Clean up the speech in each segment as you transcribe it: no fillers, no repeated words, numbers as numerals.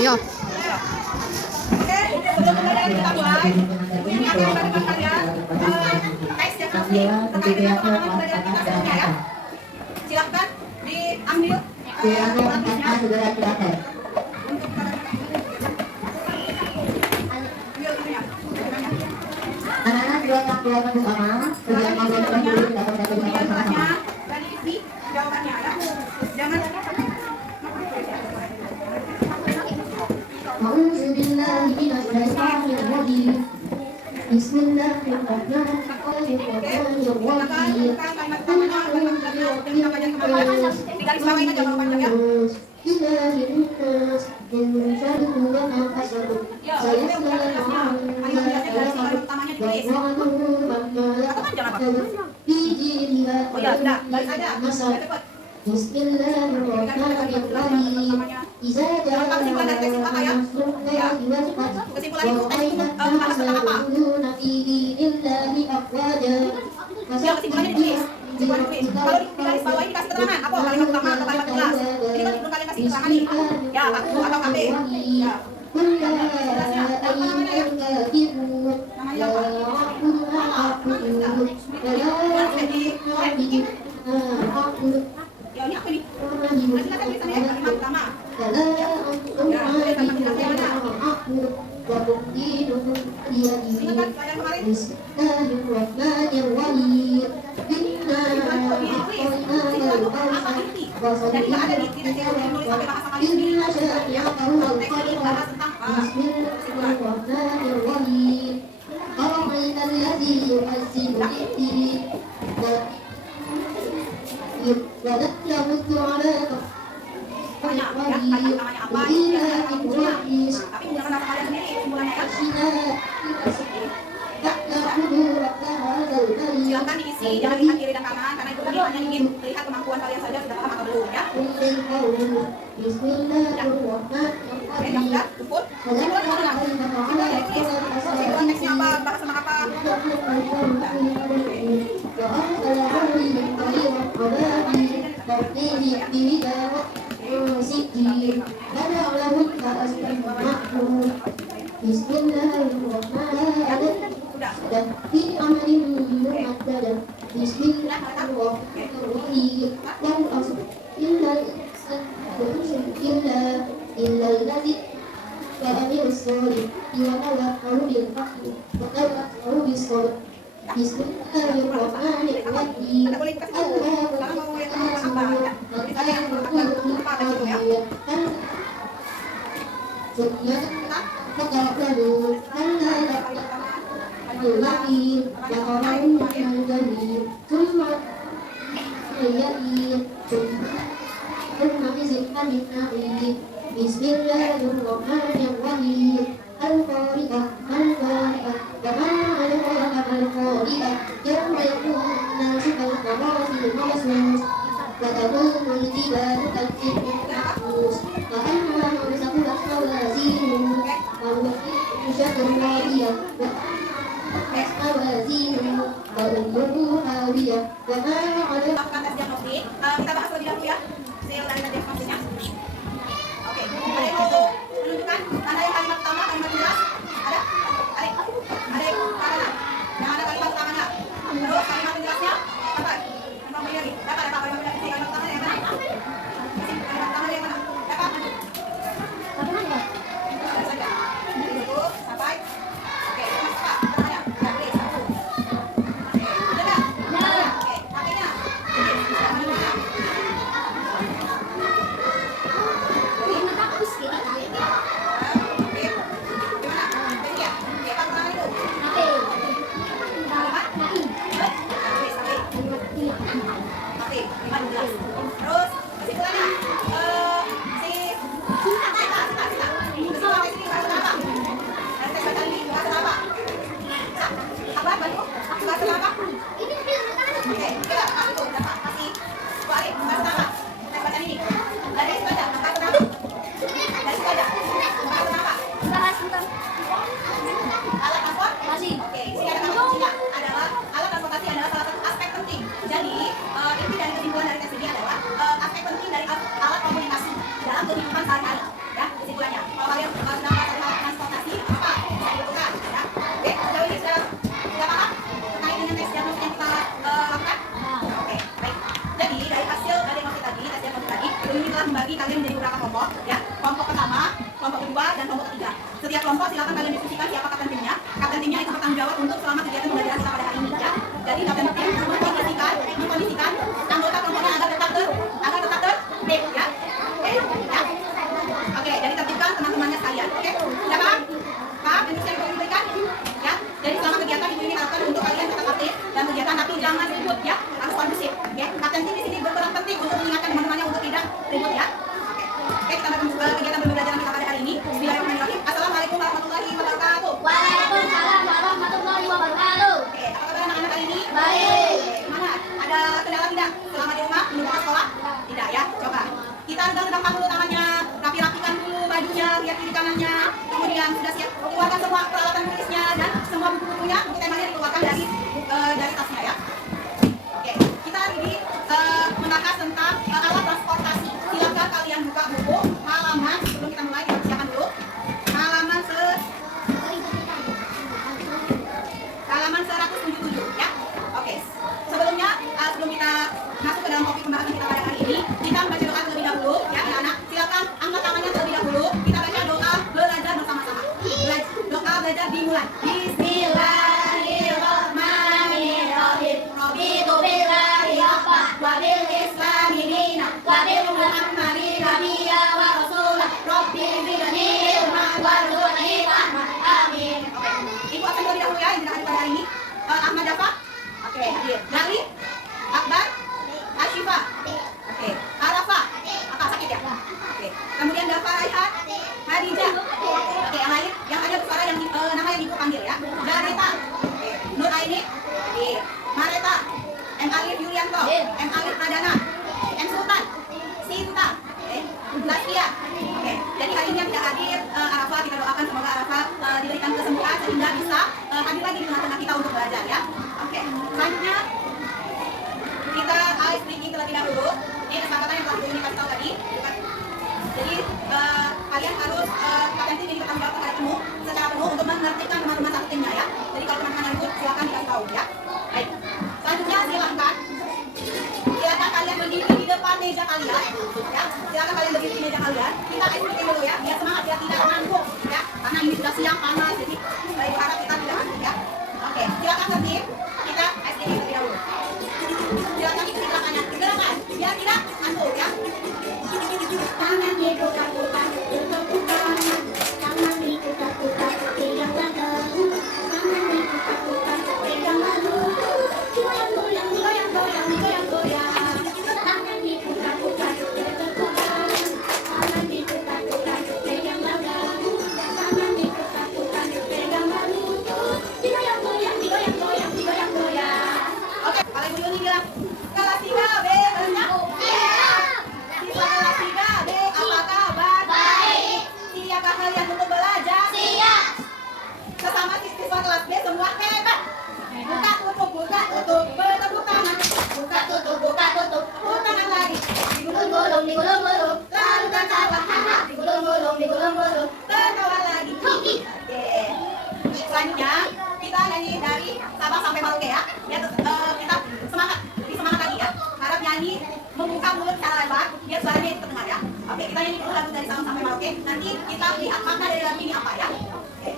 Iya. Oke, sebelum mulai kita mulai, Ibu yang akan dibantu kalian, guys yang nanti terkait dengan pengalaman belajar kita sebelumnya ya. Silakan diambil alatnya. Anak-anak silakan keluar bersama. Kemudian Kemudian dan isi jawabannya ya. Jangan أعوذ بالله من الشيطان الرجيم بسم الله الرحمن الرحيم إله الناس من شر وما حسب سيصلى نارا في جيلها بسم الله الرحمن الرحيم إذا جاء نصر الله والفتح ورأيت الناس يدخلون في دين الله أفواجا kesimpulannya ditulis. Kalau di garis bawah ini kasih keterangan apa kalimat pertama atau kalimat kelas. Ini kan belum kalian kasih keterangan nih. Ya, aku atau KP. Ya. قل يا أيها الكافرون لا أعبد ما تعبدون ولا أعبد ما أعبد Ya, ini apa nih? Silakan tulisannya kalimat pertama. فلا أنتم عابدون ما أعبد لكم دينكم ولي دين Silakan kalian kemarin. بسم الله الرحمن الرحيم إنا أعطيناك الكوثر فصل لربك إن شانئك هو الأبتر بسم الله الرحمن الرحيم أرأيت الذي يكذب بالدين ولن يمد على Silakan diisi, jangan lihat kiri dan kanan karena itu hanya ingin melihat kemampuan kalian saja sudah paham atau belum ya. Oke, yang sudah cukup. Kesimpulan teksnya apa, bahas sama apa? في أمر ممدد بسم الله الرحمن الرحيم لو أصل إلا الذي فأمر الصالح وتوكل بالحق وتوكل بالصبر بسم الله الرحمن الرحيم فتقبلوا اليقين وقرأوا الجميل ثم اليقين ثم بزق من أخيه بسم الله الرحمن الرحيم القارئة القارئة وما أدراك ما القارئة يوم يكون الناس كالقراص المبثوث وتكون الجبال كالعهن المنفوش فأما من ثقلت موازينه شكر راضية موازينه فأمه هاوية وما على Lakukan tes diagnostik. Kita bahas lebih dahulu ya. Sel dan diagnostiknya. Oke, ada yang mau menunjukkan tanda yang kalimat pertama, kalimat jelas? Ada? Ada yang kanan? Yang ada kalimat pertamanya. Terus kalimat penjelasnya? Dapat? Kalimat penjelasnya? Dapat apa kalimat penjelasnya? Kalimat pertamanya yang mana? Kalimat pertamanya yang mana? Dapat? Ada saja. Dulu sampai. Oke, apa? Pertamanya. Ya, tulis. Satu. Oke, udah nggak? Oke, akhirnya. kelompok silakan kalian diskusikan siapa kapten timnya. Kapten timnya itu bertanggung jawab untuk selama kegiatan pembelajaran kita pada hari ini ya. Jadi kapten tim mengkondisikan anggota kelompoknya agar tetap tertib ya. Oke, ya. Oke, jadi tertibkan teman-temannya sekalian. Oke, sudah paham? Paham? Yang saya berikan? Ya. Jadi selama kegiatan ibu ini harapkan untuk kalian tetap aktif dan kegiatan, tapi jangan ribut ya, harus kondusif. Oke, kapten tim di sini berperan penting untuk mengingatkan teman-temannya untuk tidak ribut ya. Oke, kita akan kegiatan pembelajaran kita pada hari ini. Bismillahirrahmanirrahim. Assalamualaikum warahmatullahi wabarakatuh. Waalaikumsalam warahmatullahi wabarakatuh. Oke, apa kabar anak-anak hari ini? Baik. Gimana? Ada kendala tidak selama di rumah menuju ke sekolah? Tidak ya? Coba. Kita rendam dulu tangannya, rapikan dulu bajunya, lihat kiri kanannya. Kemudian sudah siap, keluarkan semua peralatan tulisnya dan semua buku-bukunya, buku temanya dikeluarkan dari tasnya ya. Oke, kita hari ini membahas tentang alat transportasi. Silakan kalian buka buku halaman sebelum kita mulai, kita siapkan dulu. Halaman 177 ya. Oke. Sebelumnya sebelum kita masuk ke dalam topik pembahasan kita pada hari ini, kita membaca doa terlebih dahulu ya anak-anak. Silakan angkat tangannya terlebih dahulu. Kita baca doa belajar bersama-sama. Doa belajar dimulai. Bismillahirrahmanirrahim. Raditu billahi rabban wa bil islami dinan wa bi Muhammadin nabiyya wa rasulah. Rabbi zidni ilman warzuqni fahman. Amin. Oke. Ibu absen terlebih dahulu ya yang tidak hadir pada hari ini. Ahmad Dafa. Oke, hadir. Dari Akbar, Ashifa. Oke, Arafa. Apa sakit ya? Oke. Kemudian Dafa Raihan, Hadijah. Oke, yang lain yang ada suara yang nama yang ibu panggil ya. Gareta. Oke. Nur Aini. Oke. Mareta. M Alif Yulianto. M Alif Pradana. M Sultan. Sinta. Oke. Lastia. Oke. Jadi hari ini yang tidak hadir Arafa, kita doakan semoga Arafa diberikan kesembuhan sehingga bisa hadir lagi di tengah-tengah kita untuk belajar ya. Oke. Selanjutnya kita ice breaking terlebih dahulu. Ini kesempatan yang telah ini kasih tahu tadi. Jadi kalian harus kapten tim ini bertanggung jawab kepada penuh secara penuh untuk menertibkan teman-teman satu timnya ya. Jadi kalau teman-teman ribut silakan dikasih tahu ya. Baik. Selanjutnya silakan kalian berdiri di depan meja kalian ya. Silakan kalian berdiri di meja kalian. Kita ice breaking dulu ya. Biar semangat ya, tidak ngantuk ya. Karena ini sudah siang panas jadi saya harap kita tidak ngantuk ya. Oke, silakan tertib. Kita ice breaking terlebih dahulu. Silakan ikuti gerakannya. Gerakan biar tidak ngantuk ya. Tangan diputar-putar, putar-putar. Tangan diputar-putar, pegang lagu. Tangan diputar-putar, pegang lagu. Goyang-goyang, goyang-goyang, goyang-goyang. Tangan diputar-putar, putar-putar. Tangan diputar-putar, pegang lagu. Tangan diputar-putar, pegang lagu. Digoyang-goyang, digoyang-goyang, digoyang-goyang. Oke, kalau Ibu Yuni bilang kelas 3 B banyak. Siswa kelas 3 B apa kabar? Baik. Siapkah kalian untuk belajar? Siap. Sesama siswa kelas B semua hebat. Buka tutup, bertepuk tangan. Buka tutup, buka tutup. Tepuk tangan lagi. Digulung-gulung, digulung-gulung. Lalu tertawa, haha. Digulung-gulung, digulung-gulung. Tertawa lagi. Oke. Selanjutnya kita nyanyi dari Sabang sampai Merauke ya. Biar kita semangat, lebih semangat lagi ya. Harap nyanyi membuka mulut secara lebar biar suaranya itu terdengar ya. Oke, kita nyanyi dulu lagu dari Sabang sampai Merauke. Nanti kita lihat makna dari lagu ini apa ya. Oke.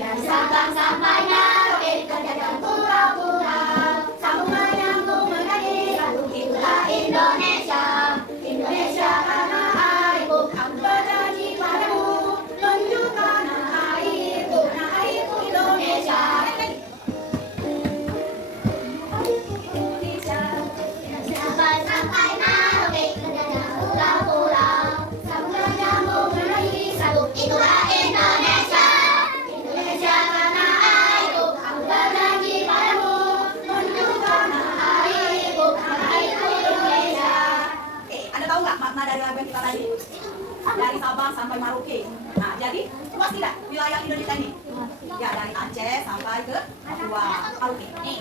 Dari Sabang sampai Merauke, terjadi pulau-pulau. Sambungan nyambung menjadi satu, itulah Indonesia. Indonesia tanah airku, aku berjanji padamu, tunjukkan tanah airku Indonesia. Sabang sampai Merauke, terjadi pulau-pulau. Sambungan nyambung menjadi satu, itulah Indonesia. Indonesia tanah airku, aku berjanji padamu, tunjukkan tanah airku Indonesia. Oke, Anda tahu nggak makna dari lagu yang kita tadi? Dari Sabang sampai Merauke. Nah, jadi luas tidak wilayah Indonesia ini? Ya, dari Aceh sampai ke Papua, Merauke. Nih,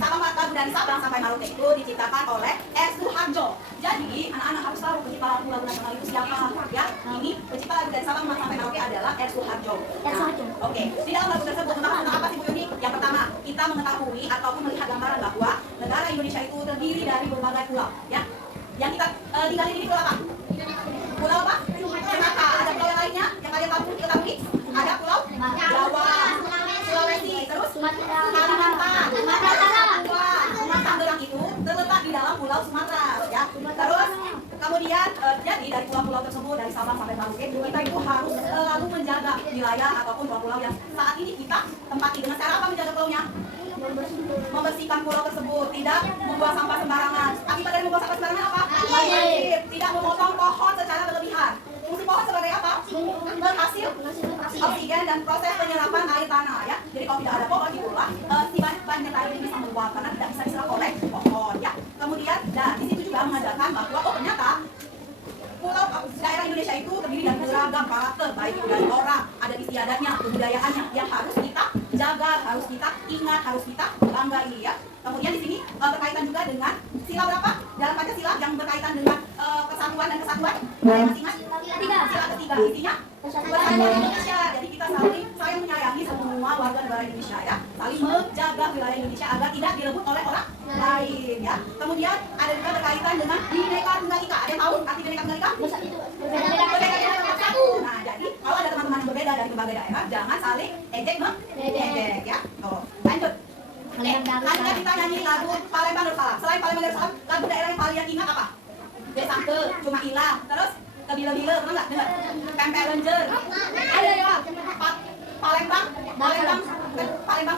Sabang lagu dari Sabang sampai Merauke itu diciptakan oleh S. Suharjo. Jadi, anak-anak harus tahu pencipta lagu nasional itu siapa. Ya, ini pencipta lagu dari Sabang sampai Merauke adalah S. Suharjo. Nah, oke, di dalam lagu tersebut tentang apa sih Bu Yuni? Yang pertama, kita mengetahui ataupun melihat gambaran bahwa negara Indonesia itu terdiri dari berbagai pulau. Ya, yang kita tersebut dari Sabang sampai Merauke, kita itu harus selalu menjaga wilayah ataupun pulau-pulau yang saat ini kita tempati. Dengan cara apa menjaga pulaunya? Membersihkan pulau tersebut, tidak membuang sampah sembarangan. Akibat dari membuang sampah sembarangan apa? Banjir. Tidak memotong pohon secara berlebihan. Fungsi pohon sebagai apa? Berhasil oksigen dan proses penyerapan air tanah ya. Jadi kalau tidak ada pohon di pulau, si banjir tadi ini bisa meluap karena tidak bisa diserap oleh pohon ya. Kemudian, dan di situ juga mengajarkan bahwa ternyata pulau daerah Indonesia itu terdiri dari beragam karakter, baik itu dari orang, ada istiadatnya, kebudayaannya yang harus kita jaga, harus kita ingat, harus kita banggai ya. Kemudian di sini berkaitan juga dengan sila berapa dalam Pancasila yang berkaitan dengan kesatuan dan kesatuan. Ada yang masih ingat? Sila ketiga isinya persatuan Indonesia. Jadi kita saling menyayangi semua warga negara Indonesia ya, saling menjaga wilayah Indonesia agar tidak direbut oleh orang lain ya. Kemudian ada juga berkaitan dengan Bhinneka Tunggal Ika. Ada yang tahu arti Bhinneka Tunggal Ika? Berbeda dalam satu. Nah, jadi kalau ada teman-teman yang berbeda dari berbagai daerah, jangan saling ejek mengejek ya. Oh, lanjut. Hanya kita nyanyi lagu Palembang Darussalam. Selain Palembang Darussalam, lagu daerah yang kalian ingat apa? Desangke, Cuma Ilah, terus Kebila-bila, pernah nggak dengar? Pempek Lenjer. Ada ya, Palembang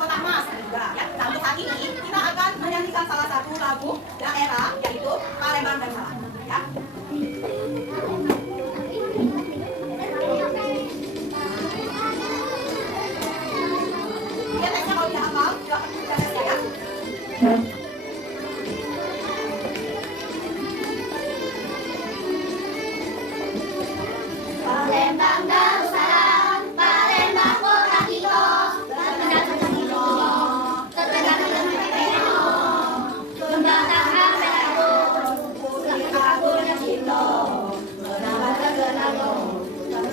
Kota Emas juga ya. Nah, untuk saat ini kita akan menyanyikan salah satu lagu daerah yaitu Palembang Darussalam ya. Lihat teksnya kalau tidak hafal, silahkan baca teksnya ya. Palembang Darussalam, Palembang kota kita, terkenal dengan Peno, jembatan Ampero, Bukit Agung yang Cipto, menambah terkenal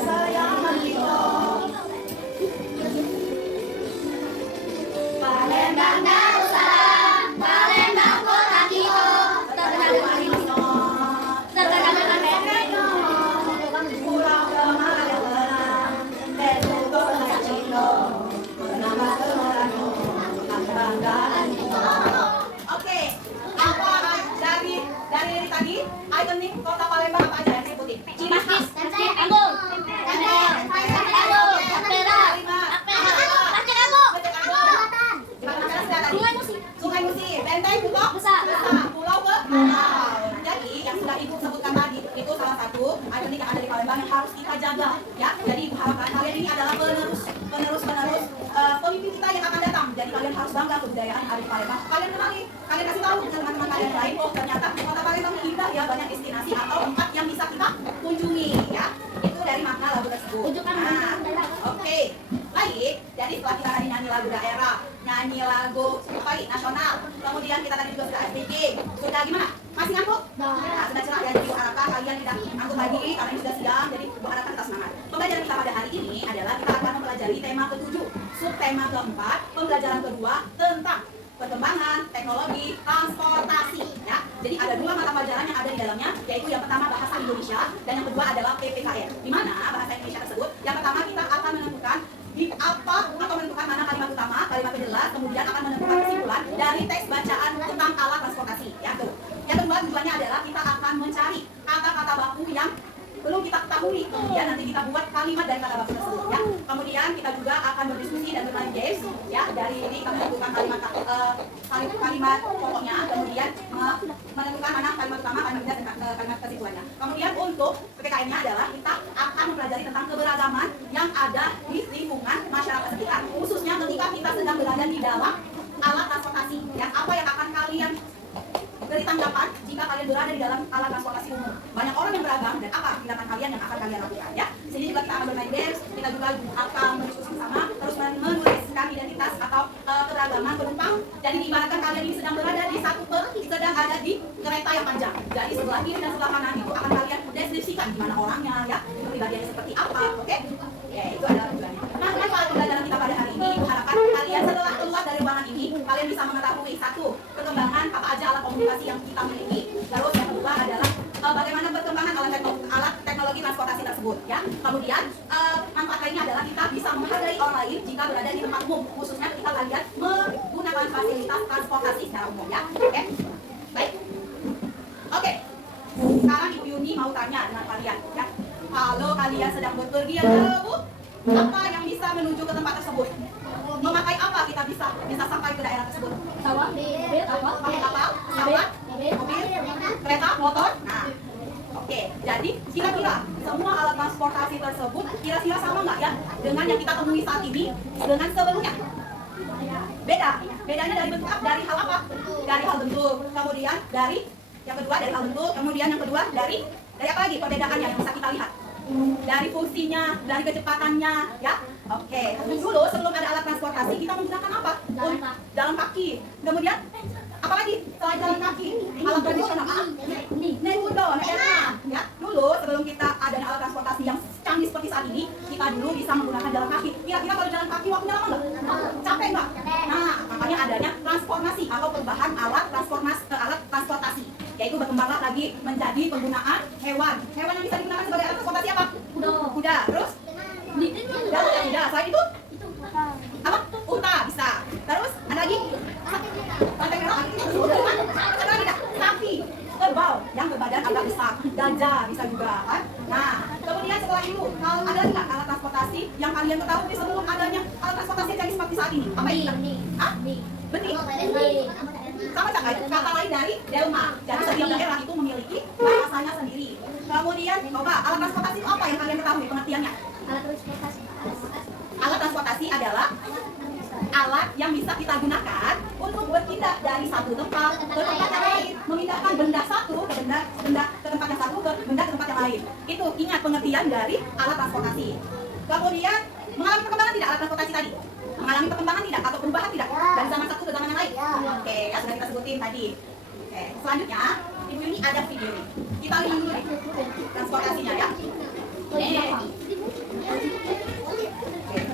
sayang Malito. Palembang Darussalam, Palembang kota kita, terkenal dengan Peno, terkenal dengan Peno. Oke, apa dari tadi ikonik kota Palembang apa aja yang saya sebutin? Ciri khas Agung, Sungai Musi, Benteng Pulau Besar. Pulau Berau. Jadi yang sudah ibu sebutkan tadi itu salah satu ikonik yang ada di Palembang yang harus kita jaga ya. Jadi ibu harapkan kalian ini adalah penerus pemimpin kita yang akan datang. Jadi kalian harus bangga kebudayaan yang ada di Palembang. Kalian kenali, kalian kasih tahu ke teman-teman kalian lain. Oh ternyata kota Palembang indah ya, banyak destinasi atau tempat yang bisa kita kunjungi ya. Itu dari makna lagu tersebut. Nah, oke. Baik, jadi setelah kita tadi nyanyi lagu daerah, nyanyi lagu nasional, kemudian kita tadi juga sudah SPG, sudah gimana? Masih ngantuk? Nah, sudah cerah ya, jadi harapkan kalian tidak ngantuk lagi karena ini sudah siang, jadi harapkan tetap semangat. Pembelajaran kita pada hari ini adalah kita akan mempelajari tema ke-7, subtema ke-4, pembelajaran kedua tentang perkembangan teknologi transportasi ya. Jadi ada dua mata pelajaran yang ada di dalamnya, yaitu yang pertama bahasa Indonesia dan yang kedua adalah PPKN. Di mana bahasa Indonesia tersebut, yang pertama kita akan menentukan di apa atau menentukan mana kalimat utama, kalimat penjelas, kemudian akan menentukan kesimpulan dari teks bacaan tentang alat transportasi ya tuh. Yang kedua tujuannya adalah kita akan mencari kata-kata baku yang belum kita ketahui, kemudian nanti kita buat kalimat dari kata baku tersebut ya. Kemudian kita juga akan berdiskusi dan bermain games ya. Dari ini kita menentukan kalimat pokoknya, kemudian menentukan mana kalimat utama, kalimat penjelas, dan kalimat kesimpulannya. Kemudian untuk PPKN-nya adalah kita akan mempelajari tentang keberagaman yang ada di lingkungan masyarakat sekitar, khususnya ketika kita sedang berada di dalam alat transportasi ya. Apa yang akan kalian beri tanggapan jika kalian berada di dalam alat transportasi umum? Banyak orang yang beragam, dan apa tindakan kalian yang akan kalian lakukan ya. Sini juga kita akan bermain games, kita juga akan berdiskusi bersama, terus menuliskan identitas atau keberagaman penumpang. Jadi diibaratkan kalian ini sedang berada di sedang ada di kereta yang panjang. Jadi sebelah kiri dan sebelah kanan itu akan kalian deskripsikan gimana orangnya ya, kepribadiannya seperti apa, oke? Ya, itu adalah tujuannya. Nah, kalau pembelajaran kita pada hari ini, harapkan kalian setelah keluar dari ruangan ini, kalian bisa mengetahui satu, perkembangan apa aja alat komunikasi yang kita miliki. Terus yang kedua adalah bagaimana perkembangan alat teknologi transportasi tersebut ya. Kemudian manfaat lainnya adalah kita bisa menghargai orang lain jika berada di tempat umum, khususnya ketika kalian menggunakan fasilitas transportasi secara umum ya. Oke, baik. Oke, sekarang Ibu Yuni mau tanya dengan kalian ya. kalian sedang berpergian jauh, apa yang bisa menuju ke tempat tersebut? Memakai apa kita bisa sampai ke daerah tersebut? Pesawat, mobil, Pakai kapal, pesawat, mobil, kereta, motor. Nah, oke. Jadi kira-kira semua alat transportasi tersebut kira-kira sama nggak ya dengan yang kita temui saat ini dengan sebelumnya? Beda. Bedanya dari bentuk dari hal apa? Dari hal bentuk. Kemudian dari yang kedua dari hal bentuk. Kemudian yang kedua dari apa lagi perbedaannya yang bisa kita lihat? Dari fungsinya, dari kecepatannya, ya. Oke. Dulu sebelum ada alat transportasi kita menggunakan apa? Jalan kaki. Kemudian apa lagi selain jalan kaki? Alat tradisional apa? Naik kuda, naik kereta. Ya. Dulu sebelum kita ada alat transportasi yang canggih seperti saat ini, kita dulu bisa menggunakan jalan kaki. Kira-kira kalau jalan kaki waktunya lama nggak? Capek nggak? Nah, makanya adanya transformasi atau perubahan alat transportasi, yaitu berkembanglah lagi menjadi penggunaan hewan. Hewan yang bisa digunakan sebagai alat transportasi apa? Kuda. Terus? Kuda. Selain itu? Apa? Unta bisa. Terus ada lagi? Sampai merah. Ada lagi dah? Sapi, kerbau yang berbadan agak besar, gajah bisa juga kan? Nah, kemudian setelah itu ada lagi nggak alat transportasi yang kalian ketahui sebelum adanya alat transportasi yang seperti saat ini? Apa itu? Hah? Benih. Sama kata lain dari delma. Jadi setiap daerah itu memiliki bahasanya sendiri. Kemudian coba alat transportasi itu apa yang kalian ketahui pengertiannya? Alat transportasi adalah alat yang bisa kita gunakan untuk berpindah dari satu tempat ke tempat yang lain, memindahkan benda satu ke benda ke tempat yang satu ke benda ke tempat yang lain. Itu ingat pengertian dari alat transportasi. Kemudian mengalami perkembangan tidak alat transportasi tadi? Mengalami perkembangan tidak atau perubahan tidak dari zaman satu ke zaman yang lain? Oke, ya sudah kita sebutin tadi. Oke, selanjutnya ibu ini ada video ini. Kita lihat dulu nih transportasinya ya. Oke,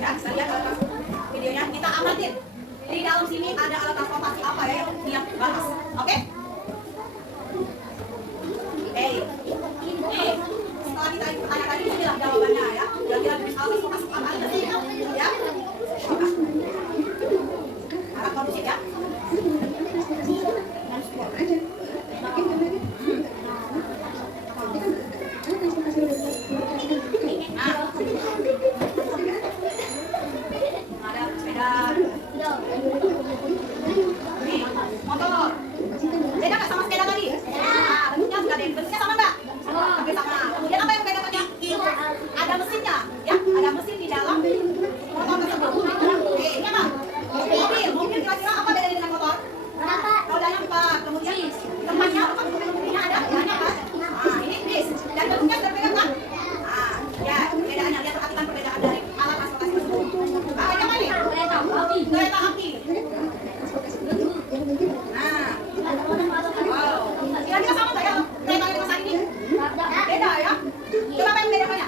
ya bisa lihat alat videonya, kita amatin. Di dalam sini ada alat transportasi apa ya yang dia bahas. Oke? Setelah kita tanya tadi, inilah jawabannya ya. Kira-kira jenis alat transportasi apa aja sih? Ya? Harap kondusif ya. Motor. Beda nggak sama sepeda tadi? Nah, bentuknya juga ada. Bentuknya sama nggak? Oke, sama. Kemudian apa yang bedakannya? Ada mesinnya, ya. Ada mesin di dalam motor tersebut. Oke, ini apa? Mobil kira-kira apa bedanya dengan motor? Rodanya 4. Kemudian tempatnya apa? Bentuknya ada? Banyak kan? Nah, ini bis. Dan bentuknya berbeda kan? Nah, ya. Perbedaannya, lihat perhatikan perbedaan dari alat transportasi tersebut. Apa yang mana? Kereta api. Nah, wow. Kira-kira sama nggak ya kereta dengan saat ini? Beda ya? Kenapa yang bedakannya?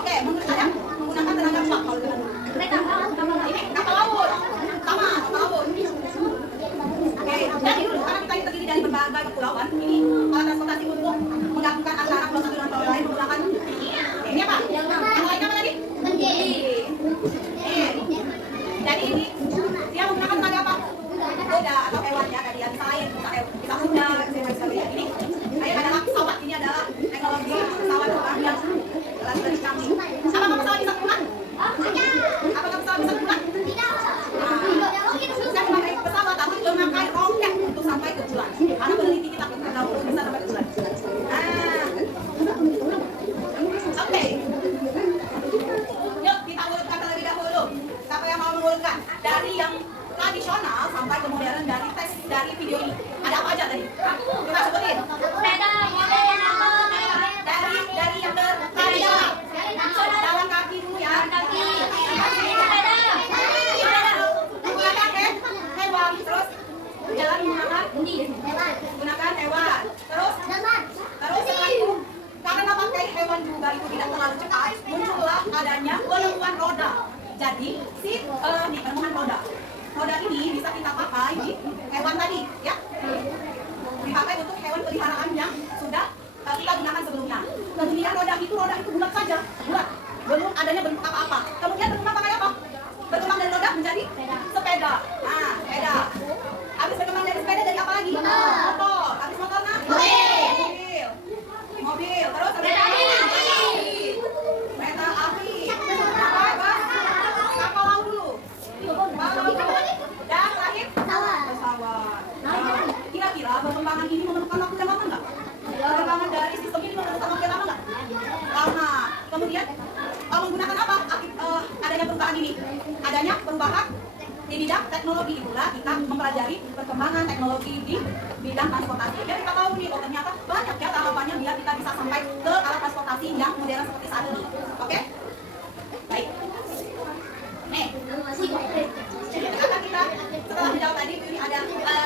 Oke, menurut saya menggunakan tenaga uap kalau dengan ini kapal laut. Sama, kapal laut. Oke, jadi dulu karena kita ini terdiri dari berbagai kepulauan, ini alat transportasi untuk menggabungkan antara pulau satu dan pulau lain menggunakan ini apa? Yang lain apa tadi? Jadi ini dia menggunakan tenaga apa? Kuda atau hewan ya tadi ya, bisa kuda, bisa sebagainya. Ini adalah pesawat. Ini adalah teknologi pesawat terbang yang lebih canggih. Apakah pesawat bisa terbang? Apakah pesawat bisa terbang? Saya memakai pesawat tapi memakai roket untuk sampai ke bulan. Karena peneliti kita dahulu bisa sampai ke bulan. Oke. Yuk kita urutkan terlebih dahulu. Siapa yang mau mengurutkan? Dari yang tradisional sampai ke modern dari teks dari video ini. Ada apa aja tadi? Kita sebutin. sepeda, mobil, motor, Dari yang tradisional. Jalan kaki dulu ya. sepeda, Menggunakan hewan. Terus jalan menggunakan hewan. Terus setelah itu karena pakai hewan juga itu tidak terlalu cepat, muncullah adanya penemuan roda. Jadi penemuan roda. Roda ini bisa kita pakai di hewan tadi, ya. Dipakai untuk hewan peliharaan yang sudah kita gunakan sebelumnya. Kemudian roda itu bulat saja, bulat. Belum adanya bentuk apa-apa. Kemudian berkembang pakai apa? Berkembang dari roda menjadi sepeda. Nah, sepeda. Habis berkembang dari sepeda dari apa lagi? Motor. Habis motor nah? Mobil. Terus ada kemudian menggunakan apa? Adanya perubahan ini, adanya perubahan di bidang teknologi, itulah kita mempelajari perkembangan teknologi di bidang transportasi. Dan kita tahu nih, oh ternyata banyak ya tahapannya biar kita bisa sampai ke alat transportasi yang modern seperti saat ini. Oke? Baik. Nih, ternyata kita setelah jauh tadi ini ada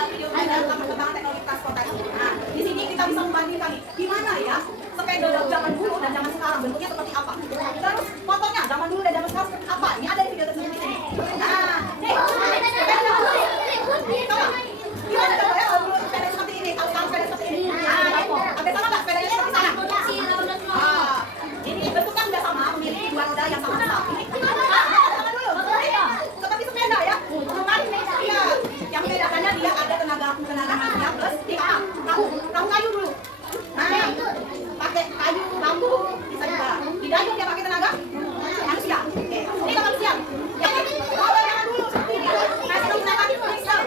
video tentang perkembangan teknologi transportasi. Nah, di sini kita bisa membandingkan nih, gimana ya sepeda zaman dulu dan zaman sekarang bentuknya seperti apa. Terus fotonya zaman dulu dan zaman sekarang seperti apa. Ini ada di video tersebut di sini. Nah, nih, sepeda. Coba, gimana coba ya kalau dulu sepeda seperti ini, tahu sepeda seperti ini. Nah, ada sama nggak sepedanya seperti sana? Ini bentuknya udah sama, memiliki dua roda yang sama besar. Ini sama dulu. Seperti sepeda ya. Cuman iya, yang membedakannya dia ada tenaga manusia plus dia perahu kayu dulu. Nah, pakai kayu, bambu, bisa juga. Di dayung dia pakai tenaga manusia. Oke, ini kan manusia. Ya, kalau yang dulu seperti ini, nah kita gunakan pistol.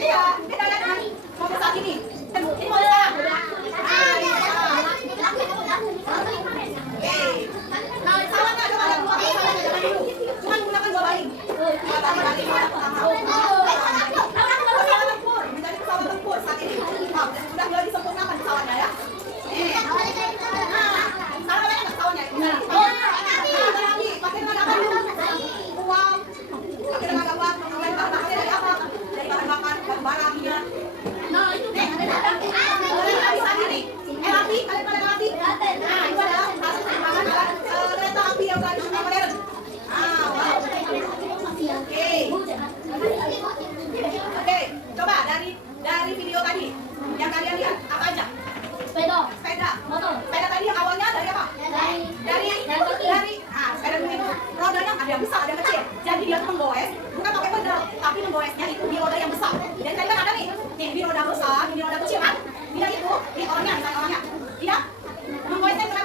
Iya, beda dengan mobil saat ini. Ini mobil sekarang. Nah, ini sekarang. Oke. Nah, sama nggak coba lihat mobil sama zaman dulu. Cuma menggunakan dua baling. Dua baling pertama. Pesawat tempur, menjadi pesawat tempur saat ini. Sudah mulai disempurnakan pesawatnya ya. Salah banyak nggak pesawatnya? Ada lagi, pakai tenaga apa dulu? Uang. Pakai tenaga uang, kemudian bahan bakarnya dari apa? Dari bahan bakar, batu bara, minyak. Nih, ada lagi saat ini. LRT, kalian pada LRT? Nah, itu adalah hasil pengembangan alat kereta api yang modern. Wow. Oke, coba dari video tadi yang kalian lihat apa aja? Sepeda. Sepeda tadi yang awalnya dari apa? Dari sepeda dulu itu rodanya ada yang besar, ada yang kecil. Jadi dia tuh menggoes, bukan pakai pedal, tapi menggoesnya itu di roda yang besar. Dan tadi kan ada nih, di roda besar, di roda kecil kan? Tidak itu, di orangnya, misalnya orangnya. Tidak, menggoesnya itu kan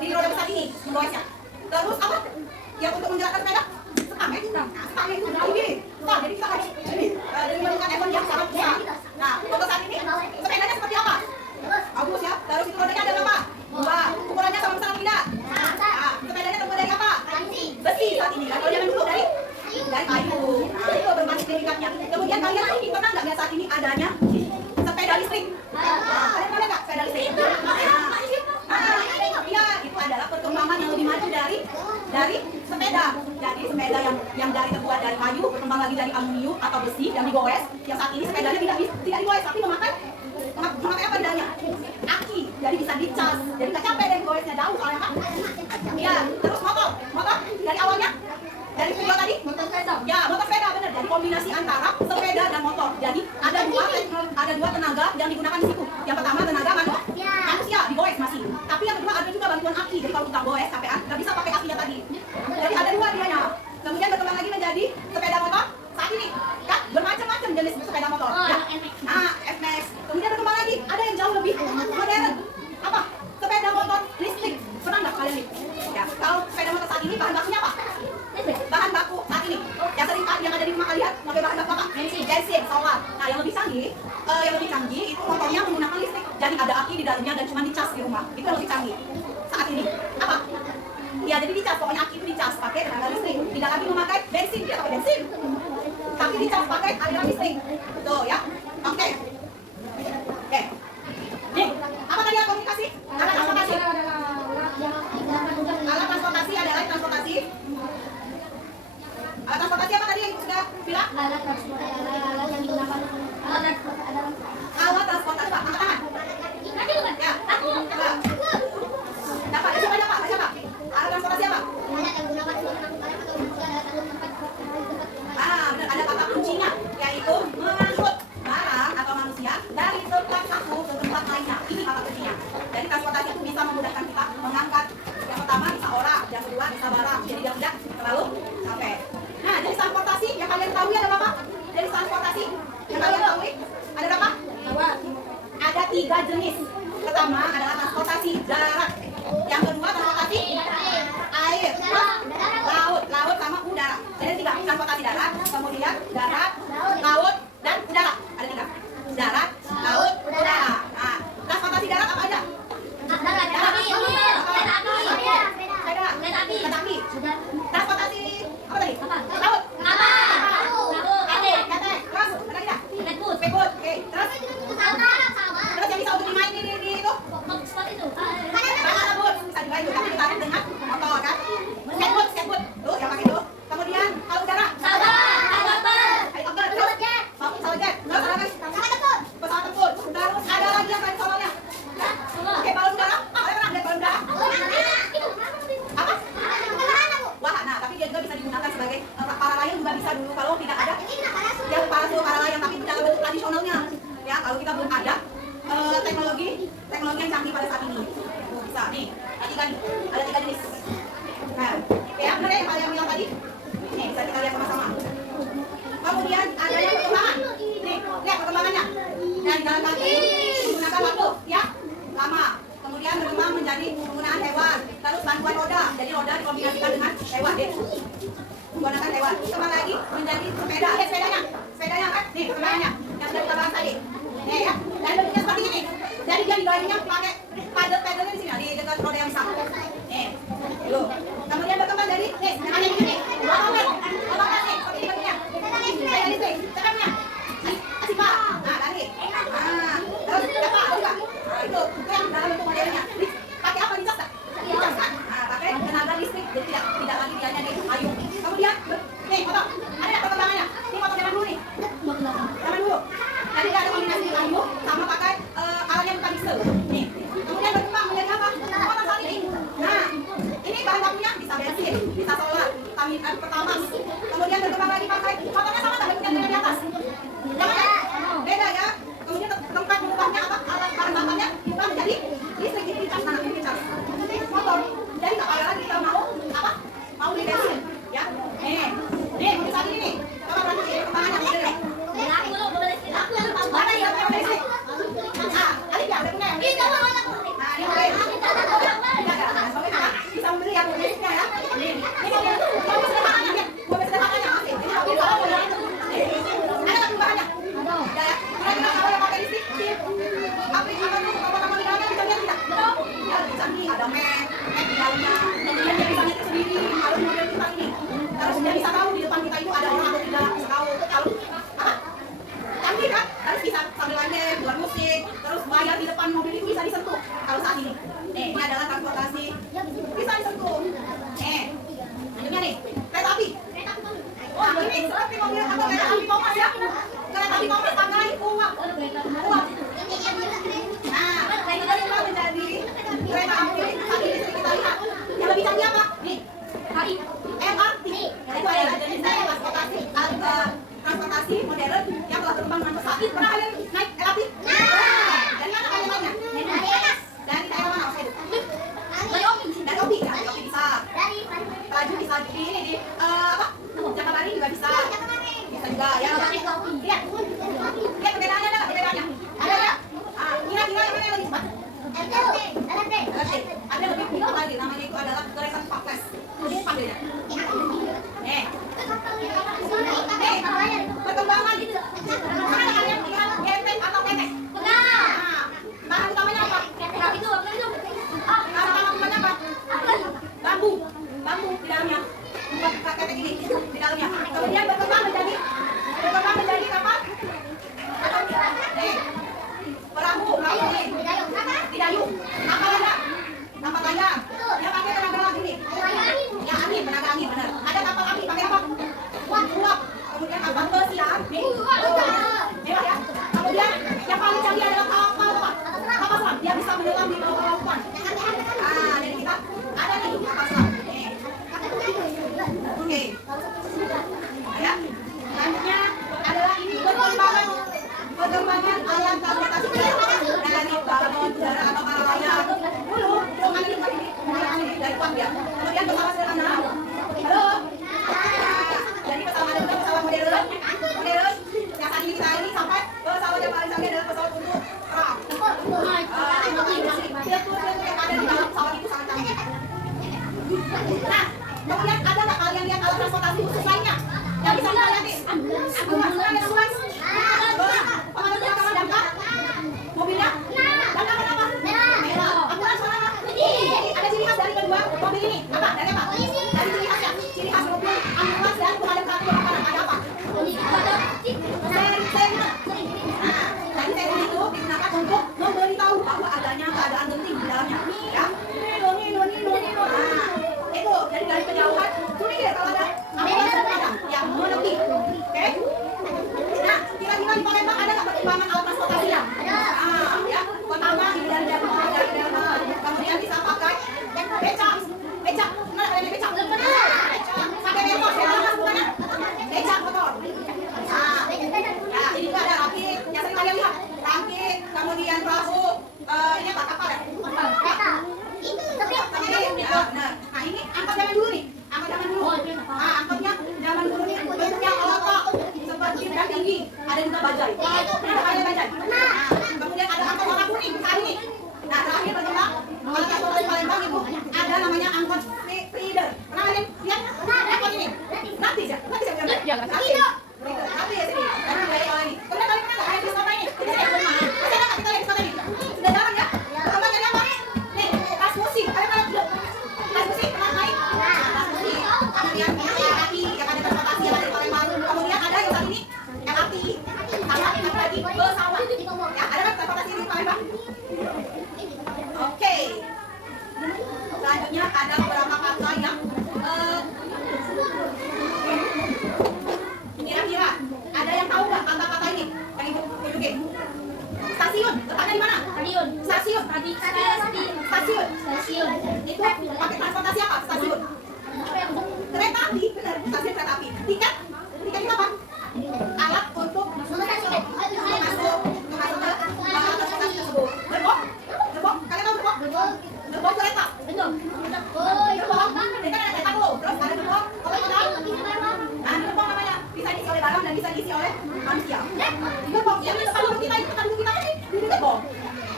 di roda besar ini, menggoesnya. Terus apa? Yang untuk menggerakkan sepeda? Setangnya itu ini. Nah, jadi kita harus dari melakukan effort yang sangat besar. Nah, untuk saat ini, sepedanya seperti apa? Bagus ya. Terus itu rodanya ada berapa? Dua. Ukurannya sama besar tidak? Nah, sepedanya terbuat dari apa? Besi saat ini. Kalau zaman dulu dari kayu. Nah, itu berbasis tingkatnya. Kemudian kalian ini pernah nggak lihat saat ini adanya sepeda listrik? Nah, kalian pernah nggak sepeda listrik? Iya, itu adalah perkembangan yang lebih maju dari sepeda. Jadi sepeda yang dari terbuat dari kayu berkembang lagi dari aluminium atau besi yang digoes. Yang saat ini sepedanya tidak digoes tapi memakai apa bedanya? Aki, jadi bisa dicas. Jadi nggak capek deh goesnya jauh soalnya kan? Iya, terus motor dari awalnya dari video tadi? Ya, motor sepeda benar. Jadi kombinasi antara sepeda dan motor. Jadi ada dua tenaga yang digunakan di situ. Yang pertama tenaga manusia digoes masih. Tapi yang kedua ada juga bantuan aki. Jadi kalau kita goes capean, nggak bisa pakai akinya tadi. Jadi ada dua dianya. Kemudian berkembang lagi menjadi sepeda motor saat ini. Kan bermacam-macam jenis sepeda motor. Ya. Nah, F-Max. Kemudian berkembang lagi ada yang jauh lebih modern. Apa? Sepeda motor listrik. Pernah nggak kalian lihat? Ya, kalau sepeda motor saat ini bahan bakunya apa? Bahan baku saat ini yang sering yang ada di rumah kalian pakai bahan baku apa? Bensin, solar. Nah, yang lebih canggih itu motornya menggunakan listrik. Jadi ada aki di dalamnya dan cuma dicas di rumah. Itu yang lebih canggih saat ini. Apa? Ya, jadi dicas, pokoknya aki itu dicas pakai tenaga listrik. Tidak lagi memakai bensin, dia pakai bensin. Tapi dicas pakai aliran listrik. Tuh ya. Oke. Nih, apa tadi komunikasi? Alat transportasi. Alat transportasi adalah transportasi. Alat transportasi apa tadi yang sudah bilang? Alat transportasi yang digunakan. Alat transportasi Pak, angkat tangan. Ya, aku. Dapat, siapa? Alat transportasi apa? Benar, ada kata kuncinya, yaitu mengangkut barang atau manusia dari tempat satu ke tempat lainnya. Ini kata kuncinya. Jadi transportasi itu bisa memudahkan kita mengangkat. Yang pertama bisa orang, yang kedua bisa barang. Jadi dia tidak terlalu capek. Nah, jenis transportasi yang kalian tahu ada berapa? Jenis transportasi yang kalian tahu ada berapa? Ada 3 jenis. Pertama adalah transportasi darat. Yang kedua transportasi air, laut sama udara. Jadi 3, transportasi darat, kemudian darat, laut, dan udara. Ada 3. Darat, laut, udara. Nah, transportasi darat apa aja? Transportasi apa tadi? Apa? Laut. Laut. Ketek. Terus ada lagi dah? Speedboat. Speedboat. Oke. Terus yang bisa untuk dimain di itu? Banana boat bisa dimain tuh, tapi ditarik dengan motor kan? Skateboard. Tuh yang pakai itu. Kemudian kalau udara. Helikopter. Terus pesawat jet. Terus ada lagi? Pesawat tempur. Terus ada lagi yang lain soalnya. Oke, balon udara. Ada pernah lihat balon udara? Apa? Wahana, tapi dia juga bisa digunakan sebagai para layang juga bisa dulu kalau tidak ada yang para layang, tapi dalam bentuk tradisionalnya. Ya, kalau kita belum ada teknologi yang canggih pada saat ini. Bisa nih, ada tiga jenis. Nah, ya benar ya yang bilang tadi. Nih, bisa kita lihat sama-sama. Kemudian ada yang perkembangan. Nih, lihat perkembangannya. Dan jalan kaki menggunakan waktu, ya, lama. Kemudian berkembang menjadi penggunaan hewan, terus bantuan roda. Jadi roda dikombinasikan dengan hewan, deh. Menggunakan hewan. Kembang lagi menjadi sepeda. Lihat sepedanya kan? Nih, perkembangannya yang sudah kita bahas tadi. Nih ya, dan bentuknya seperti ini. Jadi dia digayungnya pakai paddle-paddle di sini, di dekat roda yang besar. Nih, dulu. Kemudian berkembang dari, nih, ada ini nih. Lompat nih, seperti ini bentuknya. Saya listrik, tekannya. Asik pak. Nah, lari. Nah, terus apa? Nah, itu yang dalam bentuk modelnya. Pakai apa dicas tak? Dicas kan? Nah, pakai tenaga listrik, jadi tidak lagi dianya nih payung. Kemudian, nih, motor. Ada perkembangannya. Ini motor zaman dulu nih. Zaman dulu. Tadi ada kombinasi kayu sama pakai alat yang bukan diesel. Nih. Kemudian berkembang menjadi apa? Motor saat ini. Nah, ini bahan bakunya bisa bensin, bisa solar, pertamax. Kemudian berkembang lagi pakai motornya sama tak bentuknya dengan di atas. Jangan ya? Beda ya. Kemudian tempat mengubahnya apa? Alat bahan bakarnya diubah menjadi listrik, jadi dicas, nah ini dicas. Motor. Jadi nggak ada lagi kita mau apa? Mau beli bensin, ya? Nih, motor saat ini nih. Coba perhatikan ya, perkembangannya modelnya. Mana ya yang listrik? Ah, Alif ya, udah punya yang listrik. Nah, ini bisa membeli yang listriknya ya. Ini mobil sederhananya, lihat. Mobil sederhananya masih. Ini mobil kalau ada tak perubahannya? Ada ya. Kira-kira kalau yang pakai listrik di pabrik apa tuh, toko-toko di dalamnya bisa lihat tidak? Ya, lebih canggih. Ada di dalamnya. Kemudian dia bisa nyetir sendiri. Kalau mobil kita ini, terus dia bisa tahu di depan kita itu ada orang atau tidak. Bisa tahu. Kalau apa? Canggih kan? Terus bisa sambil main, buat musik, terus bayar di depan mobil itu bisa disentuh. Kalau saat ini, ini adalah transportasi bisa disentuh. Lanjutnya nih, kereta api. Wah, ini seperti mobil atau kereta api Thomas ya? Kereta api Thomas tanggalnya uap. Nah, ini juga menjadi kereta api saat ini sering kita lihat. Yang lebih canggih apa? Nih, MRT. Itu adalah jenis transportasi modern yang telah berkembang dengan pesat. Pernah kalian naik LRT? Dari mana kalian naiknya? Dari daerah mana? Dari Opi ya, dari Opi bisa. Pelaju bisa di ini di apa? Jakabari juga bisa. Bisa juga ya. Lihat. Lihat perbedaannya ada nggak? Perbedaannya? Ada nggak? Kira-kira yang mana yang lebih cepat? LRT. Ada lebih pintar lagi. Namanya itu adalah goresan pakles. Lebih cepat dia. Perkembangan mana kalian lihat gepeng atau ketek? Bahan utamanya apa? Bahan utamanya apa? Bambu di dalamnya. Buat ketek ini di dalamnya. Kemudian berkembang menjadi apa? Perahu ini. Didayung. Kapal layang. Dia pakai tenaga ini. Ya angin, tenaga angin benar. Ada kapal api pakai apa? Uap. Kemudian kapal pesiar. Nih. Mewah ya. Kemudian yang paling canggih adalah kapal apa? Kapal selam. Dia bisa menyelam di bawah lautan. Jadi kita ada nih kapal selam. Oke. Ya. Selanjutnya adalah ini perkembangan alat transportasi dari balon udara atau para layang. Dulu dengan ini dari uang ya. Kemudian pesawat sederhana. Halo. Jadi pesawat modern yang saat ini kita ini sampai pesawat yang paling canggih adalah pesawat untuk perang. Fitur-fitur yang ada di dalam pesawat itu sangat canggih. Nah, kemudian ada nggak kalian lihat alat transportasi khusus lainnya yang bisa kita lihat nih? Ambulans. Pemadam kebakaran damkar. Mobilnya? Damkar apa? Merah. Ambulans warna apa? Ada ciri khas dari kedua mobil ini. Apa? Dari apa? Dari ciri khas ini becak. Pakai motor, saya lepas bukan? Becak motor. Nah, ya ini juga ada rakit. Yang sering kalian lihat, rakit, kemudian perahu, ini apa kapal ya? Nah ini angkot zaman dulu nih, angkot zaman dulu. Nah angkotnya zaman dulu nih bentuknya kelotok seperti benda tinggi, ada juga bajai. Ada bajai. Nah kemudian ada angkot warna kuning saat ini. Nah terakhir berkembang kalau transportasi Palembang itu ada namanya angkot feeder. Pernah kalian lihat angkot ini? Gratis ya? Gratis ya? Gratis. Gratis ya sini. Karena dari awal ini. Kemudian kalian pernah nggak naik bis kota ini? Masih ada nggak kita naik bis kota ini? Sudah jarang ya? Berkembang jadi apa? Nih, tas musik. Kalian pernah lihat? Tas musik pernah naik? Tas musik. Kemudian LRT yang ada transportasi yang ada di Palembang. Kemudian ada yang saat ini LRT. Sama yang lagi pesawat. Ya, ada kan transportasi di Palembang? Oke. Selanjutnya ada beberapa kata yang kira-kira ada yang tahu nggak kata-kata ini yang ibu tunjukin? Stasiun, letaknya di mana? Stasiun. Stasiun. Itu pakai transportasi apa? Stasiun. Kereta api, benar. Stasiun kereta api. Tiket itu apa? Alat untuk masuk ke transportasi tersebut. Gerbong. Kalian tahu gerbong? Gerbong kereta. Gerbong. Ini kan ada kereta dulu. Terus ada gerbong. Nah, ini gerbong namanya bisa diisi oleh barang dan bisa diisi oleh manusia. Gerbong yang di depan dulu kita ini, di gerbong.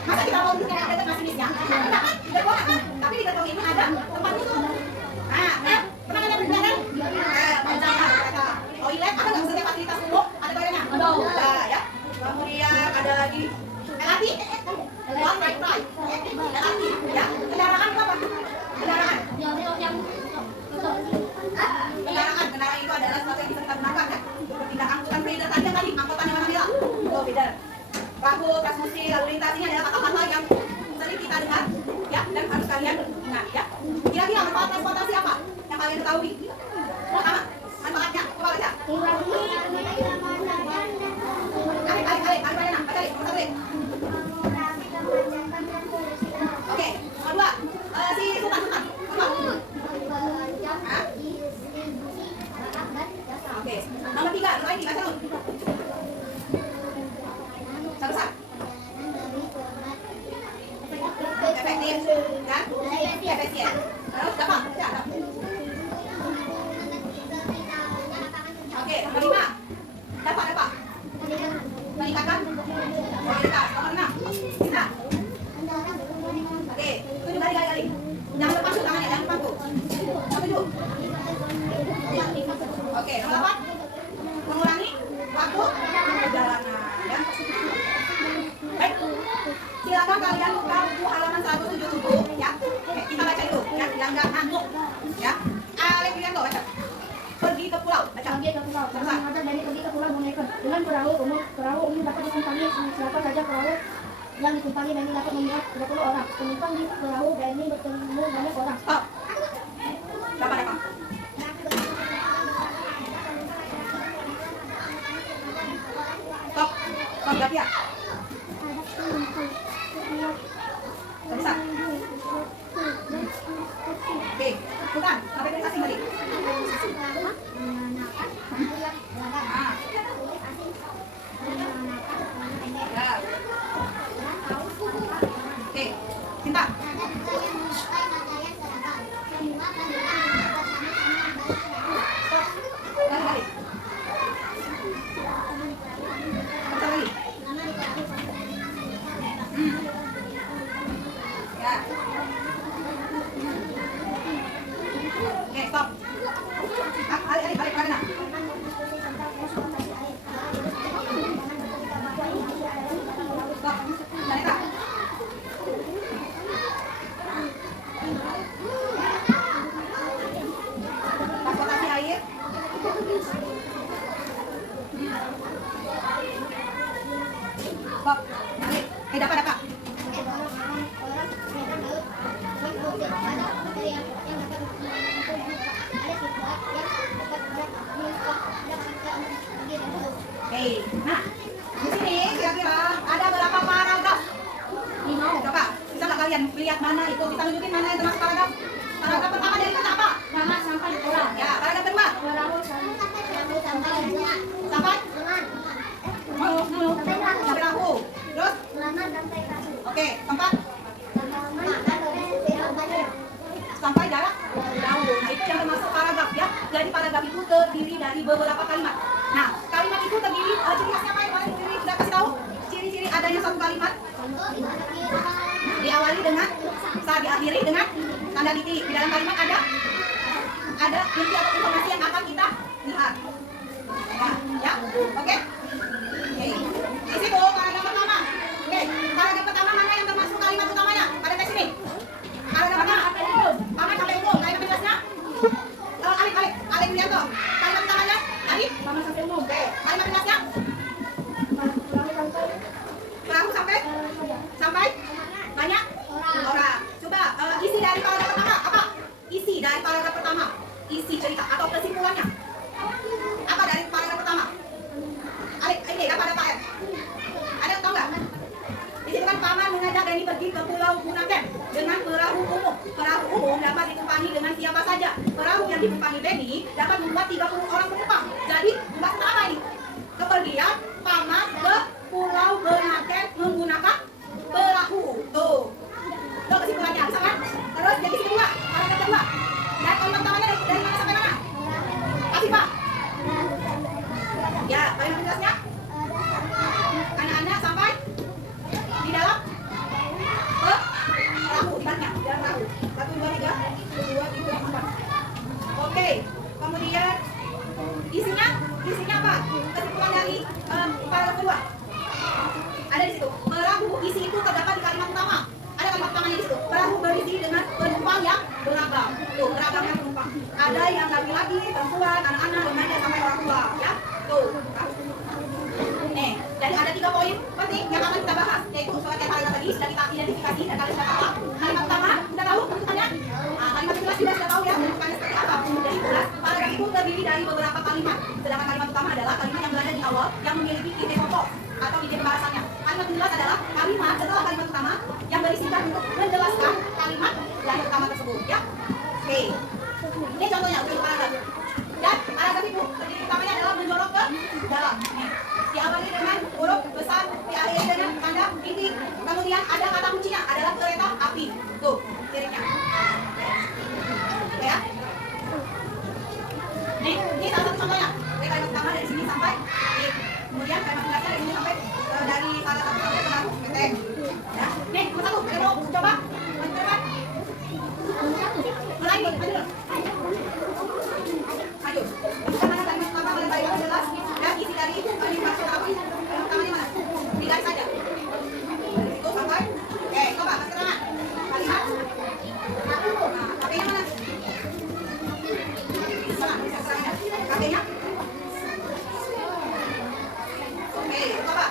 Masa kita mau duduk dekat masinisnya? Enggak kan? Di gerbong kan? Tapi di gerbong ini ada tempat duduk. Nah, pernah kalian beli kan? Panjangan kereta. Toilet ada nggak maksudnya fasilitas umum? Ada toiletnya? Ada ya. Kemudian ada lagi LRT. One right right. LRT ya. Kendaraan itu apa? Kendaraan itu adalah sesuatu yang bisa kita gunakan ya. Tidak angkutan feeder tadi yang tadi angkutan yang mana bilang? Oh feeder. Perahu, transmusi, lalu lintas ini adalah kata-kata yang sering kita dengar ya dan harus kalian ingat ya. Kira-kira manfaat transportasi apa yang kalian ketahui? Pertama, manfaatnya coba baca. Oke, kedua, si Sultan. Oke, nomor 3, doa ini baca dulu. Satu. Efektif, kan? Efisien. Terus dapat, baca. Oke, nomor 5. Dapat. Meningkatkan kualitas. Nomor 6. Bisa. Oke, 7 kali. Jangan lepas tuh tangannya, jangan lepas tuh. 7. Oke, nomor 8. Mengurangi waktu perjalanan ya. Baik. Silakan kalian buka buku halaman 177 ya. Oke, kita baca dulu ya, yang enggak ngantuk ya. Alif Yulianto baca. Pergi ke pulau, baca. Mengajar dari pergi ke pulau Boneka dengan perahu umum dapat ditumpangi siapa saja perahu yang ditumpangi dan dapat memuat 30 orang. Penumpang di perahu BNI bertemu banyak orang. Stop. Dapat. Stop. Berapa ya? Bisa. Oke, bukan. Sampai dari asing tadi. Ya. Oke, cinta. Lari. Ya. Oke, stop. Balik ke mana? Stop. Jangan. Transportasi air. Stop. Balik. Dapat. yang termasuk paragraf ya. Jadi paragraf itu terdiri dari beberapa kalimat. Nah, kalimat itu terdiri ciri khasnya apa yang paling ciri sudah kasih tahu? Ciri-ciri adanya satu kalimat diawali dengan diakhiri dengan tanda titik. Di dalam kalimat ada inti atau informasi yang akan kita lihat. Ya, oke. Di situ paragraf pertama. Oke, paragraf pertama mana yang termasuk kalimat utamanya? Pada teks ini. Paragraf pertama. Paman sampai umum. Kalimat penjelasnya. Alif Yulianto. Kalimat utamanya Alif. Paman sampai umum. Oke. Kalimat penjelasnya. Perahu sampai banyak orang. Coba isi dari paragraf pertama apa? Isi dari paragraf pertama. Isi cerita atau kesimpulannya. Apa dari paragraf pertama? Ini apa ada Pak R? Ada tahu nggak? Di situ kan paman mengajak Denny pergi ke Pulau Bunaken dengan perahu umum. Perahu umum dapat ditumpangi dengan siapa saja. Perahu yang ditumpangi Denny dapat membuat 30 orang penumpang. Jadi membahas apa ini? Kepergian paman ke Pulau Bunaken menggunakan perahu. Tuh kesimpulannya, bisa kan? Terus jadi kedua, paragraf kedua. Dan kalimat utamanya dari mana sampai mana? Kasih Pak. Ya, kalimat penjelasnya. Anak-anak sampai di dalam perahu, di dalamnya, di dalam perahu. 1, 2, 3, 2, 3, 4. Oke, kemudian isinya apa? Kesimpulan dari paragraf kedua. Ada di situ. Perahu isi itu terdapat di kalimat utama. Ada kalimat utamanya di situ. Perahu berisi dengan penumpang yang beragam. Tuh, beragamnya penumpang. Ada yang laki-laki, perempuan, anak-anak, remaja sampai orang tua, ya. Tuh. Nih, jadi ada 3 poin penting yang akan kita bahas, yaitu soal yang paragraf tadi sudah kita identifikasi dan kalian sudah tahu. Kalimat pertama sudah tahu bentukannya. Kalimat jelas juga sudah tahu ya bentukannya seperti apa. Jadi jelas paragraf itu terdiri dari beberapa kalimat. Sedangkan kalimat utama adalah kalimat yang berada di awal yang memiliki ide pokok atau ide pembahasannya. Kalimat penjelas adalah kalimat setelah kalimat utama yang berisikan untuk menjelaskan kalimat yang utama tersebut, ya. Oke. Ini contohnya untuk paragraf. Dan paragraf itu terdiri utamanya adalah menjorok ke dalam. Nih. Diawali dengan huruf besar, diakhiri dengan tanda titik. Kemudian ada kata kuncinya adalah kereta api. Tuh, cirinya. Oke ya. Nih, ini salah satu contohnya. Dari kalimat pertama dari sini sampai ini. Kemudian kalimat penjelasnya dari sini sampai dari salah satu sampai perahu ketek. Ya. Nih, nomor 1. Ada mau coba? Mencoba. Mulai, maju. Maju. Kita mana kalimat pertama oleh baik jelas dan isi dari kalimat pertama di mana? Digaris saja. Itu sampai. Oke, coba kasih tangan. Kalimat. Nah, kakeknya mana? Mana? Kakeknya? Oke, coba.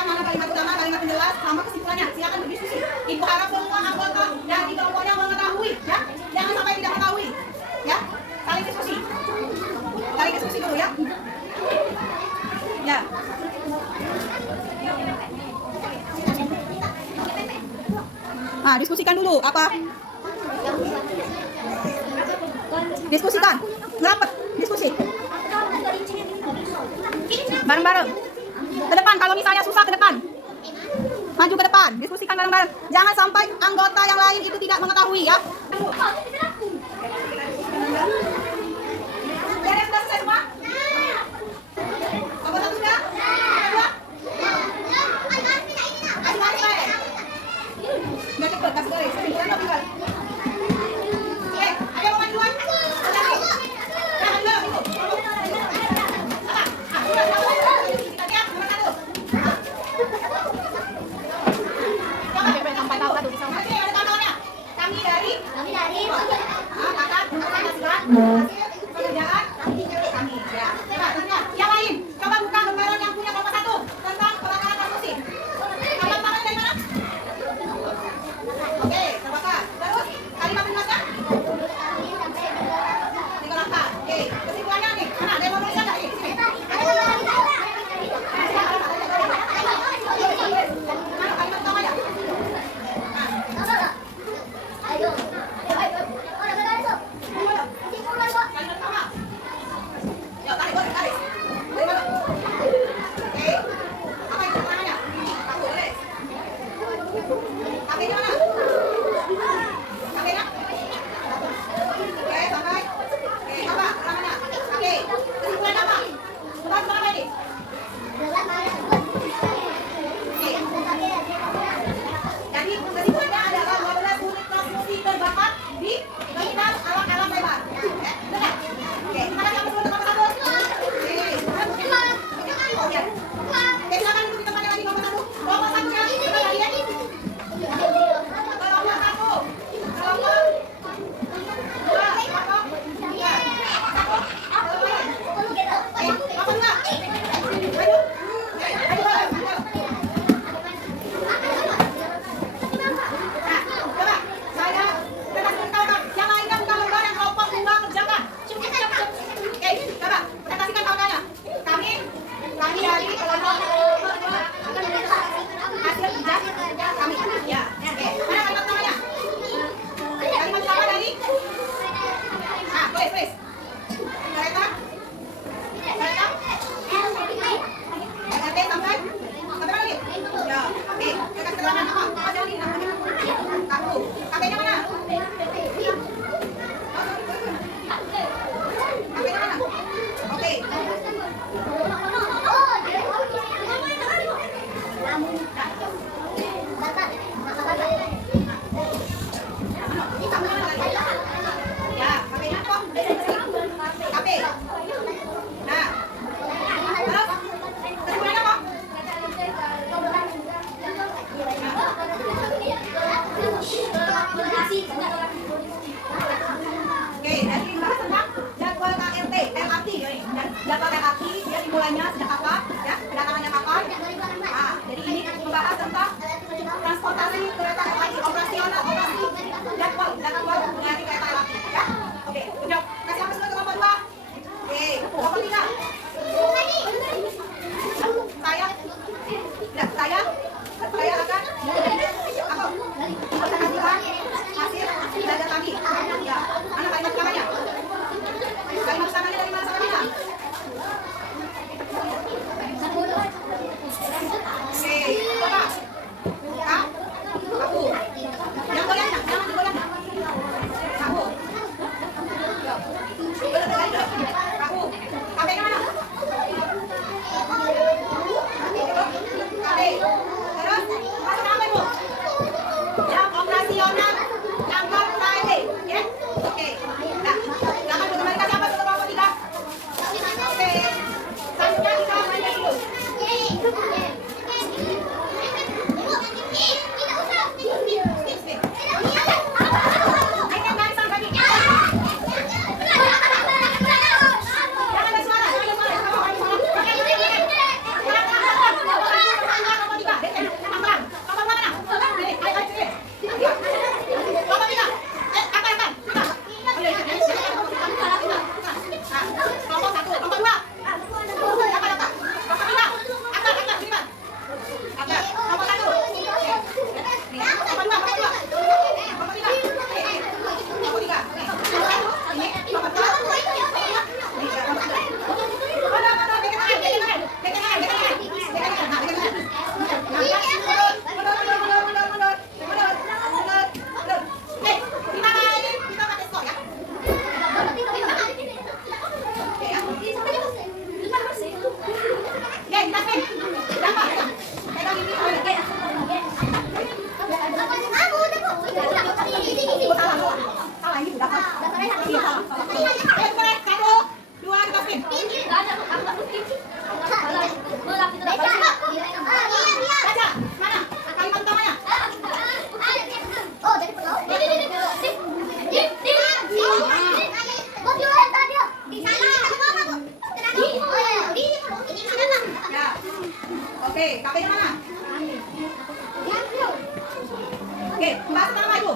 menentukan mana kalimat utama, kalimat penjelas, sama kesimpulannya. Silakan berdiskusi. Ibu harap semua anggota dan di kelompoknya mengetahui, ya. Jangan sampai tidak mengetahui, ya. Saling diskusi. Saling diskusi dulu, ya. Ya. Nah, diskusikan dulu apa? Diskusikan. Ngerapat, diskusi. Bareng-bareng. Ke depan, kalau misalnya susah ke depan. Maju ke depan, diskusikan bareng-bareng. Jangan sampai anggota yang lain itu tidak mengetahui, ya. Jadi sudah selesai semua? Kelompok satu sudah? Kedua? Kasih garis, Pak. Biar cepet, kasih garis. Kesimpulan lo tinggal. Oke, ada yang mau maju duluan? Jangan dulu, itu. Apa? Udah, kita diam, nomor satu. Sampai tahu, aduh, bisa. Oke, ada tambahannya. Kami dari kakak, pekerjaan, kami. Ya. Coba, teman-teman. Yang lain, coba buka lembaran yang punya kelompok satu tentang pelanggaran konstitusi. Tambahan dari mana? Oke, terbaca. Terus, kalimat penjelasan? Dikenakan. Oke, kesimpulannya nih. Mana? Ada yang mau nuliskan nggak? Di sini. Mana kalimat utamanya? Kalimat utama. Yuk, tarik, garis. Dari mana? Oke. Apa itu namanya? Aku, garis. Kakeknya mana? Kakeknya? Oke, sampai. Oke, apa? Namanya? Oke. Kesimpulan apa? Kesimpulan apa ini? Oke. Jadi kesimpulannya adalah 12 unit transfusi terbakar di sekitar alam-alam lebar. Benar? Oke, terima kasih yang berdua teman satu. Oke, silakan ikuti temannya lagi kelompok satu. Kelompok satu ya, kita lagi ya. Kelompok satu. Kelompok dua. Kelompok tiga. Satu. Kelompok dua. Maju. Maju bareng. Nah, coba saya presentasikan yang lainnya bukan lembar yang kelompok dua kerjakan. Oke, coba presentasikan kawannya. Kami dari kelompok Oke, kita spin. Berapa? Pegang ini. Salah ini udah. Iya, salah. Ayo kita 1, 2 kita spin. Baca, mana? Kalimat utamanya. Ya. Oke, KP-nya mana? Oke, bahas nama itu.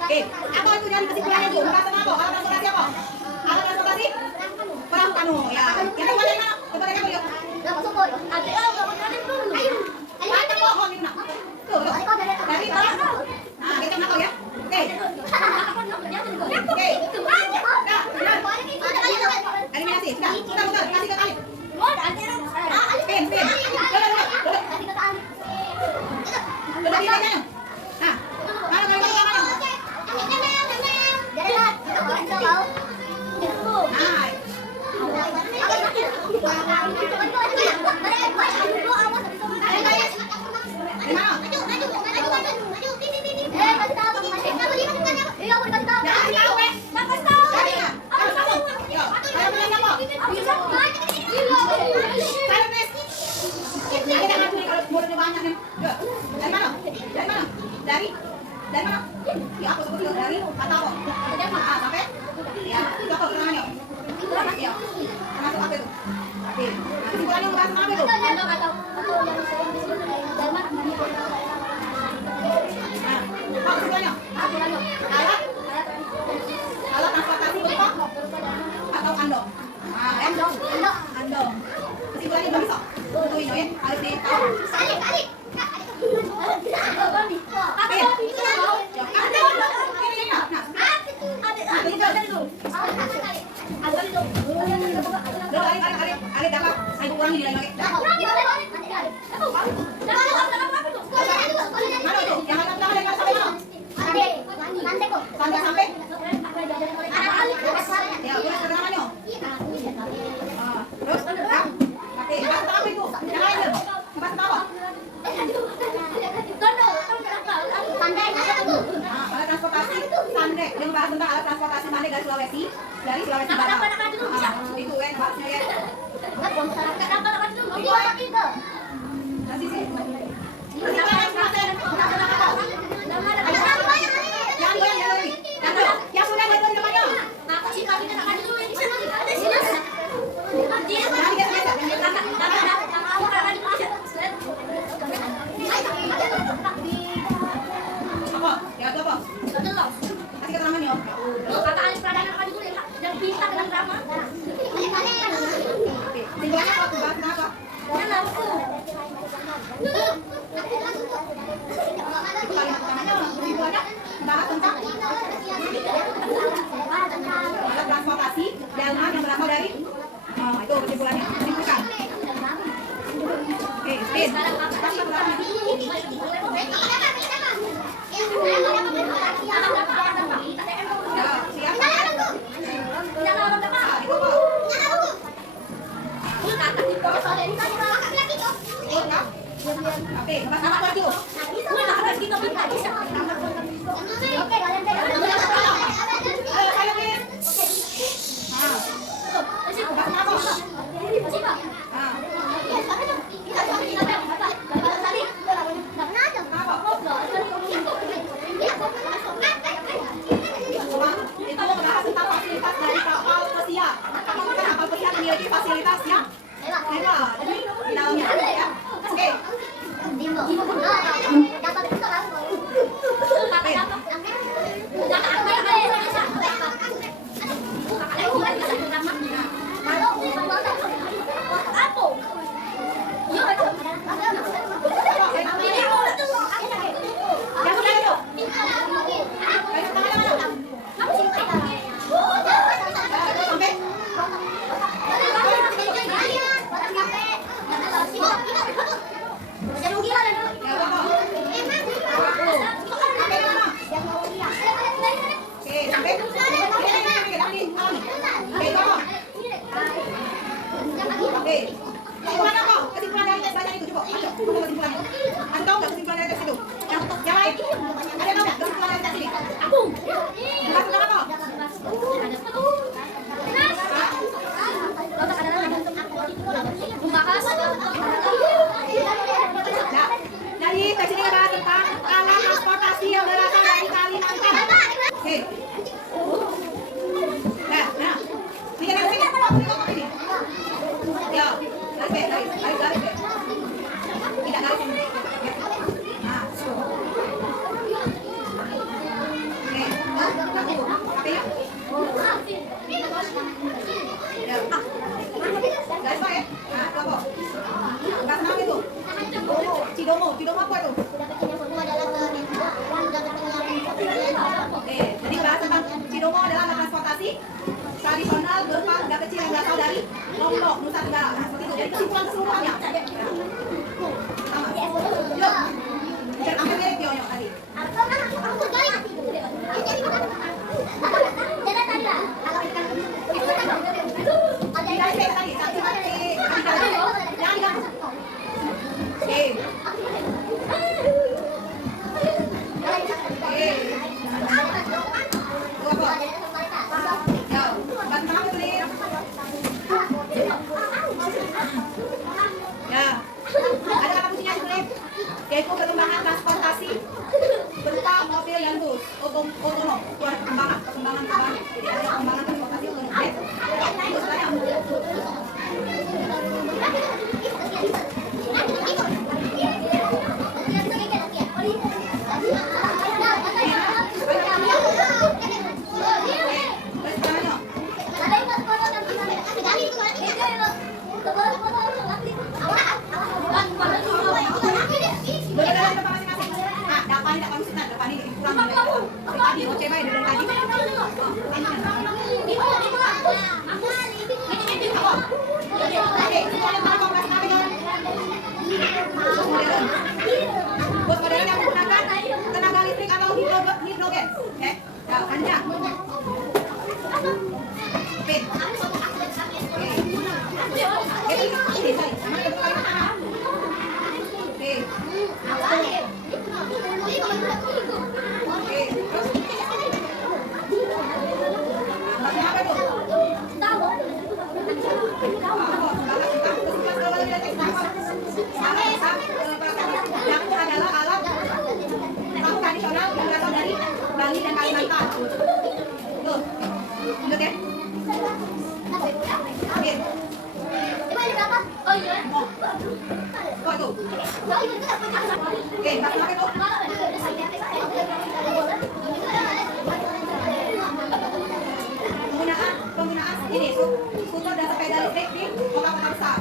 Oke, apa itu dari kesimpulannya itu? Bahas apa? Alat transportasi apa? Alat transportasi? Perahu kanu, ya. Yang kedua dari mana? Coba dari kamu yuk. Oh, ini mana? Tuh, tuh. Dari bawah. Nah, kita nakal ya. Oke. Oke. Nah, benar. Eliminasi. Sudah, sudah, betul. Kasih ke kali. Pin, pin. Duduk. Duduk di mejanya. Nah, mana kalimat utamanya? Nah, di mana? Dari mana? Ya, aku sebut dulu dari kata apa? Sampai? Ya, itu apa keterangannya? Ya, termasuk apa itu? Oke, nah kesimpulannya membahas tentang apa itu? Nah, apa kesimpulannya? Alat transportasi berupa atau andong? Nah, andong. Kesimpulannya belum bisa. Tentuin ya, harus ditahu. Ada dapat, saya kurang nilai lagi. Mana itu? Yang akan pertama dari sampai mana? Sampai? Ya, tulis keterangannya. Terus, oke, bahas tentang apa itu? Yang lain deh. Bahas tentang apa? Alat transportasi Sandrek. Yang bahas tentang alat transportasi Sandrek dari Sulawesi Barat. Itu bahasnya ya. Kasih sih. Yang sudah ada di depannya. Apa? Ya itu apa? Kasih keterangannya. Oke, tinggalnya apa? Bahas tentang apa? Itu kalimat utamanya. Kesimpulannya bahas tentang alat transportasi delman yang berasal dari itu kesimpulannya. Simpulkan. Oke, spin. Kasih keterangannya. Oke, bahas apa lagi? Itu membahas tentang fasilitas dari kapal pesiar. Kapal pesiar memiliki fasilitas yang mewah. Jadi di dalamnya ya. Oke. sampai. Oke, kok. Oke. Kesimpulan apa? Kesimpulan dari tes bacaan itu coba. Ayo, coba kesimpulannya. Anda tahu nggak kesimpulan dari tes itu? Yang lain? Ada tahu nggak kesimpulan dari tes ini? Aku. Kesimpulan apa? Nah, dari tes ini adalah tentang alat transportasi yang berasal dari Kalimantan. Oke. Nah. Ini kan ini. Ya, garis. Tidak garis ini. Nah, oke. Oke ya. Ya. Garis apa ya? Nah, kelompok. Garis apa itu? Cidomo apa itu? Oke, jadi bahas tentang Cidomo adalah alat transportasi tradisional berupa benda kecil yang berasal dari Lombok, Nusa Tenggara. Nah, seperti itu. Jadi kesimpulan keseluruhannya. Sama. Yuk. Cek ambil mirip Yonyo tadi. Yaitu perkembangan transportasi berupa mobil dan bus otonom. Perkembangan. Jadi ada perkembangan transportasi otonom. Terus buat modern yang menggunakan tenaga listrik atau hidrogen. Oke, Anja. Pin. Adalah alat tradisional yang berasal dari Bali dan Kalimantan. Tuh, lanjut ya. Oke. Kok itu? Oke, apa itu? Penggunaan ini skuter dan sepeda listrik di kota-kota besar.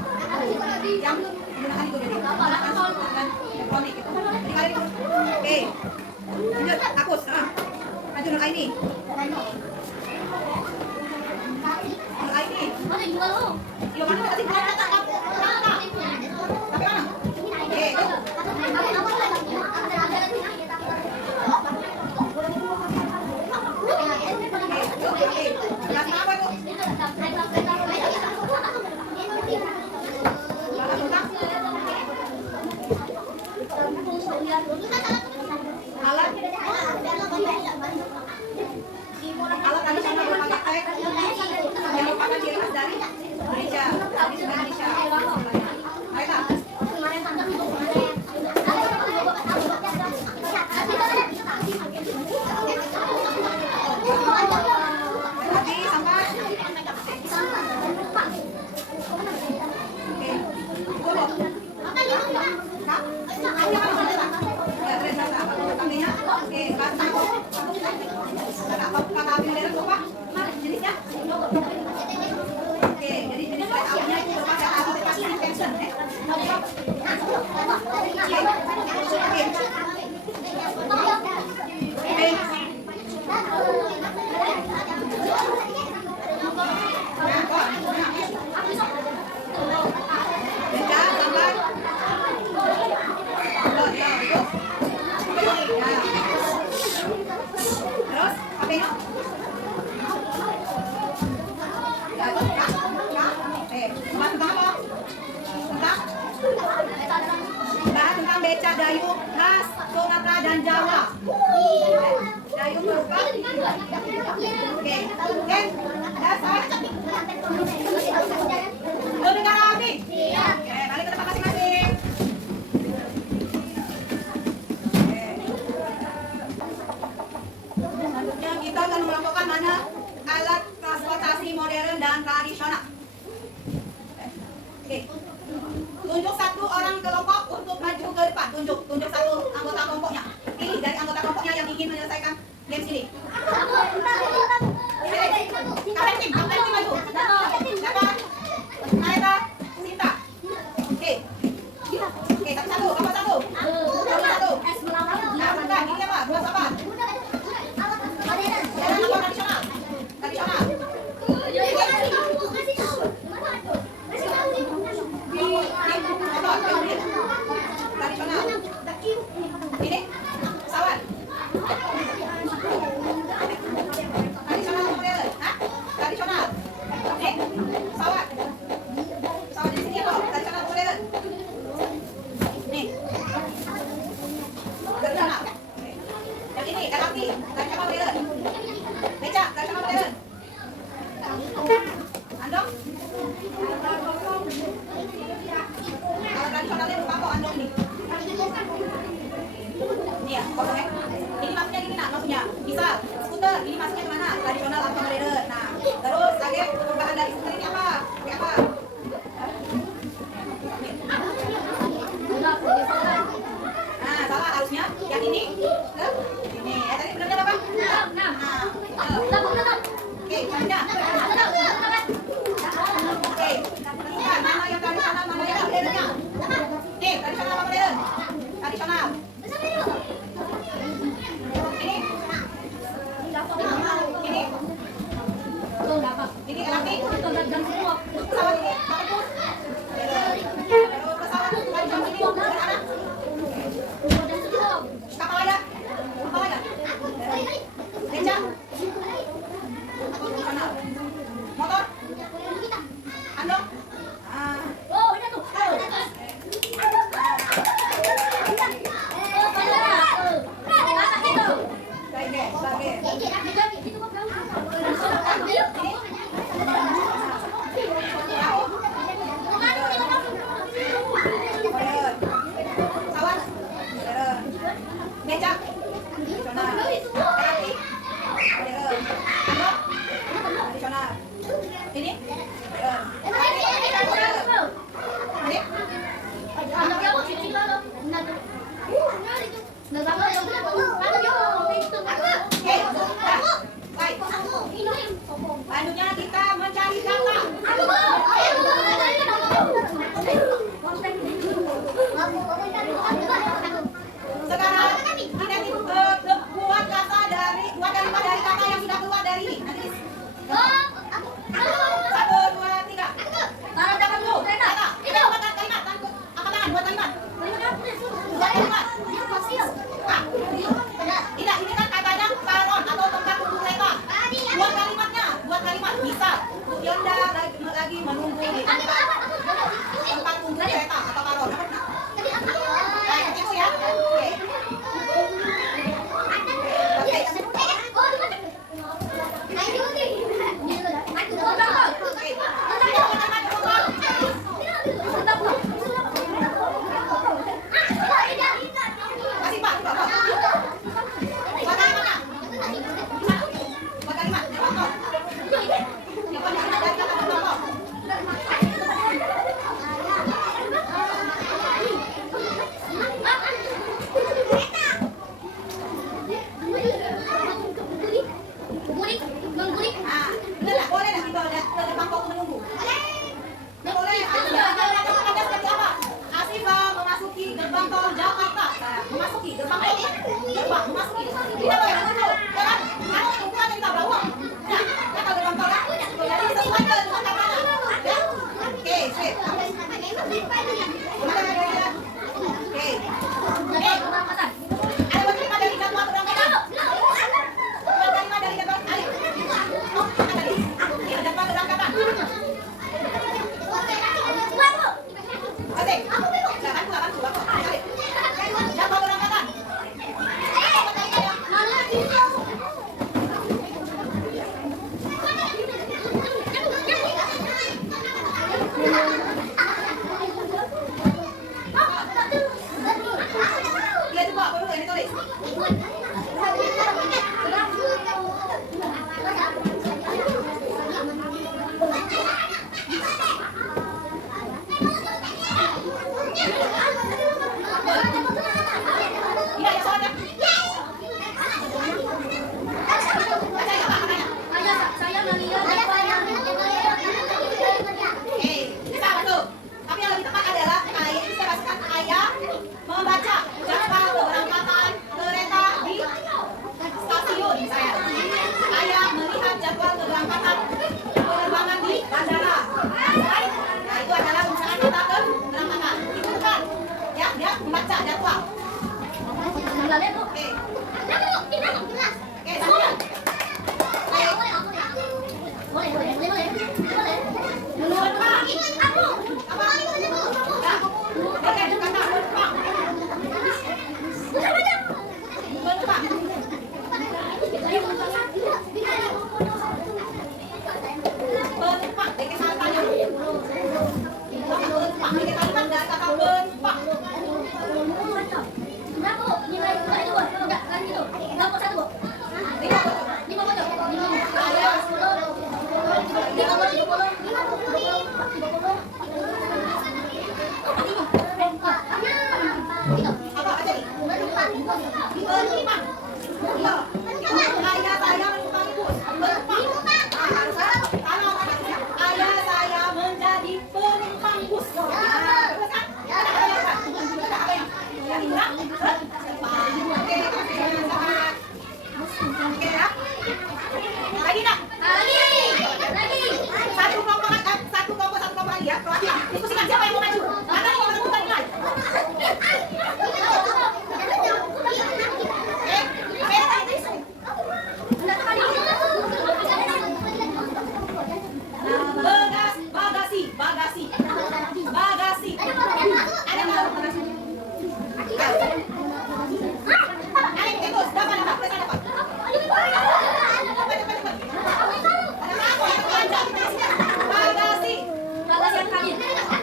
Yang menggunakan itu jadi menggunakan skuter dan elektronik itu. Jadi kalian itu. Oke. Lanjut, Akus. Lanjut Nur Aini. Nur Aini. Iya mana kita tinggal tapi mana? Oke. Alat tradisional berupa tek yang merupakan ciri khas dari Indonesia. Tradisi Indonesia. Mereka. dan Jawa. Dayung berupa. Oke. Oke. Dasar. Lu negara api. Oke, balik ke tempat masing-masing. Selanjutnya kita akan mengelompokkan mana alat transportasi modern dan tradisional. Oke. Tunjuk satu orang kelompok untuk maju ke depan. Tunjuk satu anggota kelompoknya. Pilih dari anggota kelompoknya yang ingin menyelesaikan games ini. Kapten tim maju. Siapa? Marita, Sinta. Oke. Oke, satu. Apa satu? Satu. Nah, bukan. Ini apa? Dua apa? Modern atau tradisional? Tradisional. Tradisional. Ini pesawat. Tradisional atau modern? Hah? Tradisional. Ini pesawat. Pesawat di sini apa? Tradisional atau modern? Nih. Tradisional. Yang ini LRT. Tradisional modern. Beca. Tradisional modern. Andong. Kalau tradisionalnya lupa kok andong ini. Ini ya, kosong ya. Ini maksudnya gini nak, maksudnya bisa skuter, ini maksudnya kemana? Tradisional atau modern. Nah, terus lagi perubahan dari skuter ini apa? Kayak apa? Nah, salah harusnya. Yang ini ke ini. Ya tadi benernya apa? Nah, oke, selanjutnya. Oke, tentukan mana yang tradisional, mana yang modernnya. Nih, tradisional apa modern? Tradisional. Ini. Ini LRT. Pesawat ini apapun. Terus pesawat tradisional ini berada. Kapal ada. Kapal ada. Beca. Tradisional. Motor. Andong. Sebagai Oke, satu. Menurut Pak. Apa? Ya. Oke, kata menurut Pak. Menurut Pak. Benpak, dikit tanya. Benpak, dikit kalimat dari kata benpak. Apa aja nih? Benpak. Iya. Ayah saya menumpangi bus. Benpak. Kalau ayah saya menjadi penumpang bus. Terus kan? Ada apa? Ada apa ya? Yang hilang? Oke, oke ya. Lagi nak? Satu kelompok lagi ya. Kelasnya. Diskusikan siapa yang mau maju. Mana yang mau menentukan nilai? Bagasi. Ada nggak bagasi? Ada itu, dapat apa? Bagasi.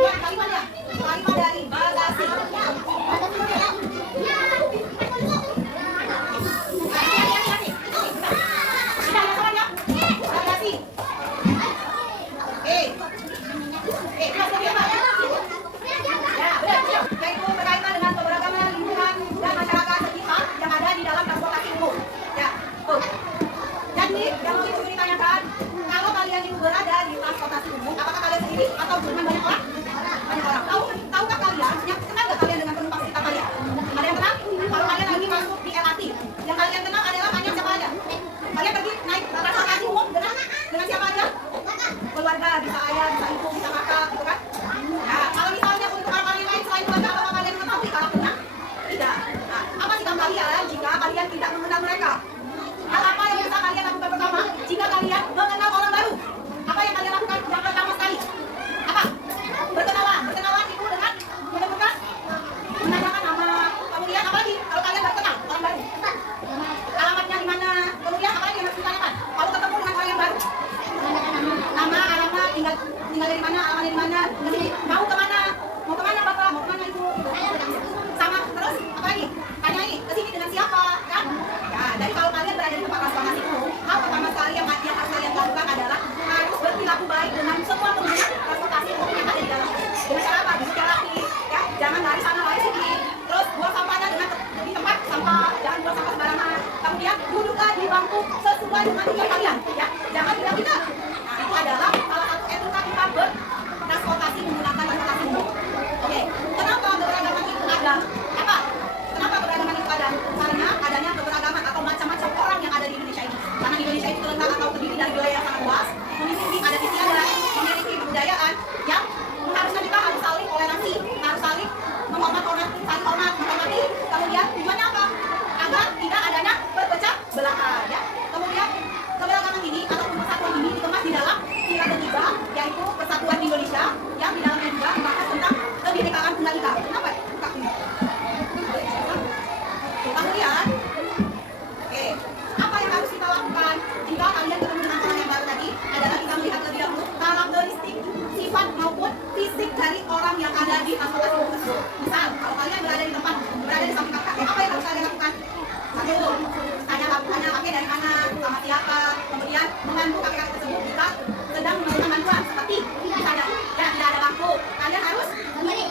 Ya, kalimatnya. Kalimat dari bagasi. Yaitu berkaitan dengan keberagaman lingkungan dan masyarakat sekitar yang ada di dalam transportasi umum. Ya, tuh. Jadi yang mau itu ditanyakan, kalau kalian itu berada di transportasi umum, apakah kalian sendiri atau dengan banyak orang? Banyak orang. Tahukah kalian? Kenal nggak kalian dengan penumpang sekitar kalian? Ada yang kenal? Kalau kalian lagi masuk di LRT, yang kalian kenal adalah hanya siapa aja? Kalian pergi naik transportasi umum dengan siapa aja? Keluarga, bisa ayah, bisa ibu, bisa kakak, gitu kan? Nah, kalau misalnya untuk orang yang lain selain keluarga, apakah kalian mengetahui karakternya? Tidak. Nah, apa sikap kalian jika kalian tidak mengenal mereka? Hal apa yang bisa kalian lakukan pertama jika kalian mengenal orang baru? Apa yang kalian lakukan yang pertama sekali? Apa? Berkenalan itu dengan menemukan, menanyakan nama, kemudian apa lagi? Kalau kalian baru kenal orang baru, alamatnya di mana? Kemudian apa lagi yang harus ditanyakan? Kalau ketemu dengan orang yang baru, nama, alamat, tinggal dari mana, alamatnya di mana, mau kemana bapak, mau kemana ibu, sama terus apa lagi? Tanyai kesini dengan siapa, kan? Ya, dari kalau kalian berada di tempat transportasi umum, hal pertama sekali yang harus kalian lakukan adalah harus berperilaku baik dengan semua pengguna transportasi umum yang ada di dalam. Dengan cara apa? Duduk rapi, ya, jangan lari sana lari sini. Terus buang sampahnya di tempat sampah, jangan buang sampah sembarangan. Kemudian duduklah di bangku sesuai dengan tujuan kalian, ya, jangan tidak. Nah, itu adalah salah satu etika kita bertransportasi menggunakan transportasi umum. Oke, kenapa keberagaman itu ada? Apa? Kenapa keberagaman itu ada? Karena adanya keberagaman atau macam-macam orang yang ada di Indonesia ini. Karena Indonesia itu terletak atau terdiri dari wilayah yang sangat luas, memiliki adat istiadat, memiliki kebudayaan yang harusnya kita harus saling toleransi, harus saling menghormati. Kemudian tujuannya apa? Agar tidak adanya perpecah belahan, ya. Kemudian keberagaman ini atau persatuan ini dikemas di dalam pilar ketiga, yaitu Persatuan Indonesia, yang di dalamnya juga membahas tentang kebinekaan tunggal ika. Kenapa? Kemudian, oke, apa yang harus kita lakukan jika kalian ketemu dengan orang yang baru tadi adalah kita melihat terlebih dahulu karakteristik, sifat maupun fisik dari orang yang ada di transportasi umum tersebut. Misal, kalau kalian berada di samping kakak, apa yang harus kalian lakukan? Satu, tanya kakek dari mana, sama siapa, kemudian membantu kakek-kakek tersebut jika sedang memerlukan bantuan, seperti misalnya ya tidak ada bangku, kalian harus berdiri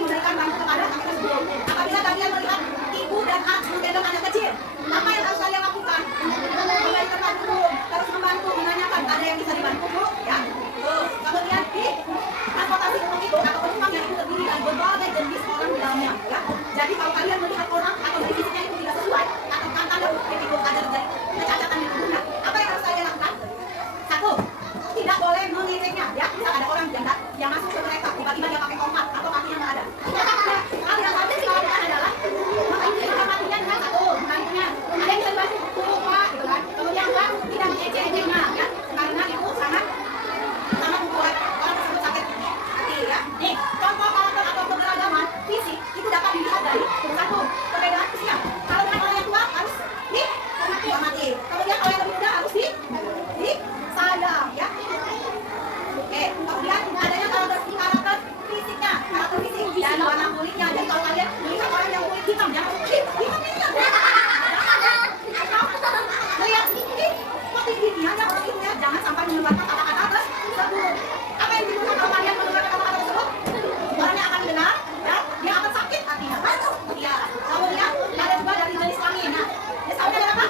memberikan bangku kepada kakek tersebut. Apabila kalian melihat ibu dan menggendong anak kecil, apa yang harus kalian lakukan? Memberikan bangku, terus membantu, menanyakan ada yang bisa dibantu, Bu? Ya. Kemudian di transportasi umum itu atau penumpang yang itu terdiri dari berbagai jenis orang di dalamnya, ya. Jadi kalau kalian melihat orang atau dari fisiknya itu tidak sesuai atau tanda kutip itu ada dari kecacatan di tubuhnya, apa yang harus kalian lakukan? Kemudian kalau yang lebih muda harus di sayang ya. Oke, kemudian adanya karakter fisiknya, karakter fisik dan warna kulitnya. Jadi kalau kalian melihat orang yang kulit hitam, jangan hitam lihat ini kok tingginya ada orang itu ya, jangan sampai mengeluarkan kata-kata tersebut. Apa yang dibutuhkan kalau kalian mengeluarkan kata-kata tersebut? Orangnya akan dengar dan dia akan sakit hatinya. Ya, kemudian ada juga dari jenis kelamin. Nah, jenis kelamin ada apa?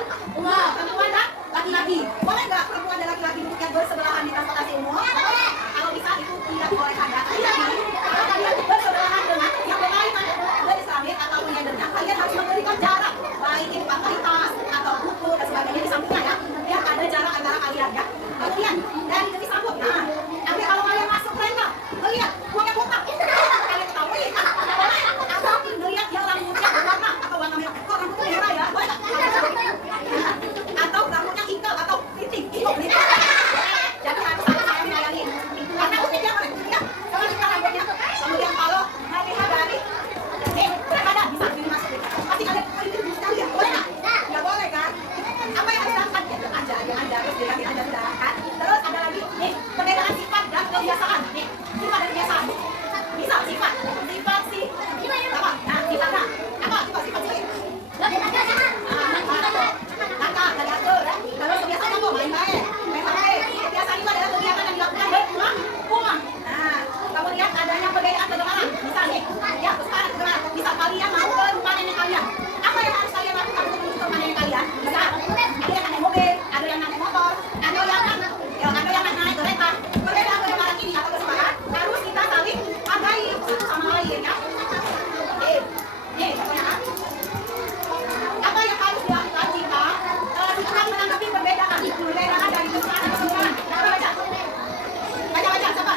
Perempuan dan laki-laki. Boleh nggak perempuan dan laki-laki duduknya bersebelahan di transportasi umum? Kalau bisa itu tidak dibolehkan. Kalau kalian bersebelahan dengan yang berkaitan jenis kelamin atau gendernya, kalian harus memberikan jarak, baik itu pakai tas atau buku dan sebagainya di sampingnya ya. Biar ada jarak antara kalian ya. Kemudian dari jenis rambut. Nah, nanti kalau kalian masuk kereta, melihat uangnya botak, kalian ketahui atau melihat yang rambutnya berwarna atau warna merah. Kok rambutnya merah ya? Boleh nggak? Atau rambutnya ikal atau keriting. Jadi harus saya melayani. Karena uniknya apa? Ya, kalau kita rambutnya. Kemudian kalau melihat dari berada bisa dimasukin. Pasti kalian ini sekali ya. Boleh nggak? Nggak boleh kan? Apa yang harus dilakukan? Ya aja, terus bilangin aja sudah kan. Terus ada lagi nih perbedaan sifat dan kebiasaan. Nih sifat dan kebiasaan. Bisa sifat si apa? Nah sifatnya apa? Sifat si nakal, tadi atur. Terus kebiasaan apa? Main-main, main HP. Kebiasaan itu adalah kegiatan yang dilakukan berulang-ulang. Nah kemudian adanya perbedaan kedengaran. Misalnya, ya kedengaran. Misal kalian mau ke rumah nenek kalian. Apa yang harus kalian lakukan untuk menuju ke rumah nenek kalian? Bisa. Ada yang naik mobil, ada yang naik motor, ada yang naik kereta. Perbedaan kedengaran ini atau kesamaan harus kita saling hargai satu sama lain ya. Nih contohnya apa yang harus dilakukan jika kita menanggapi perbedaan dari kesamaan ke kesamaan? Baca siapa?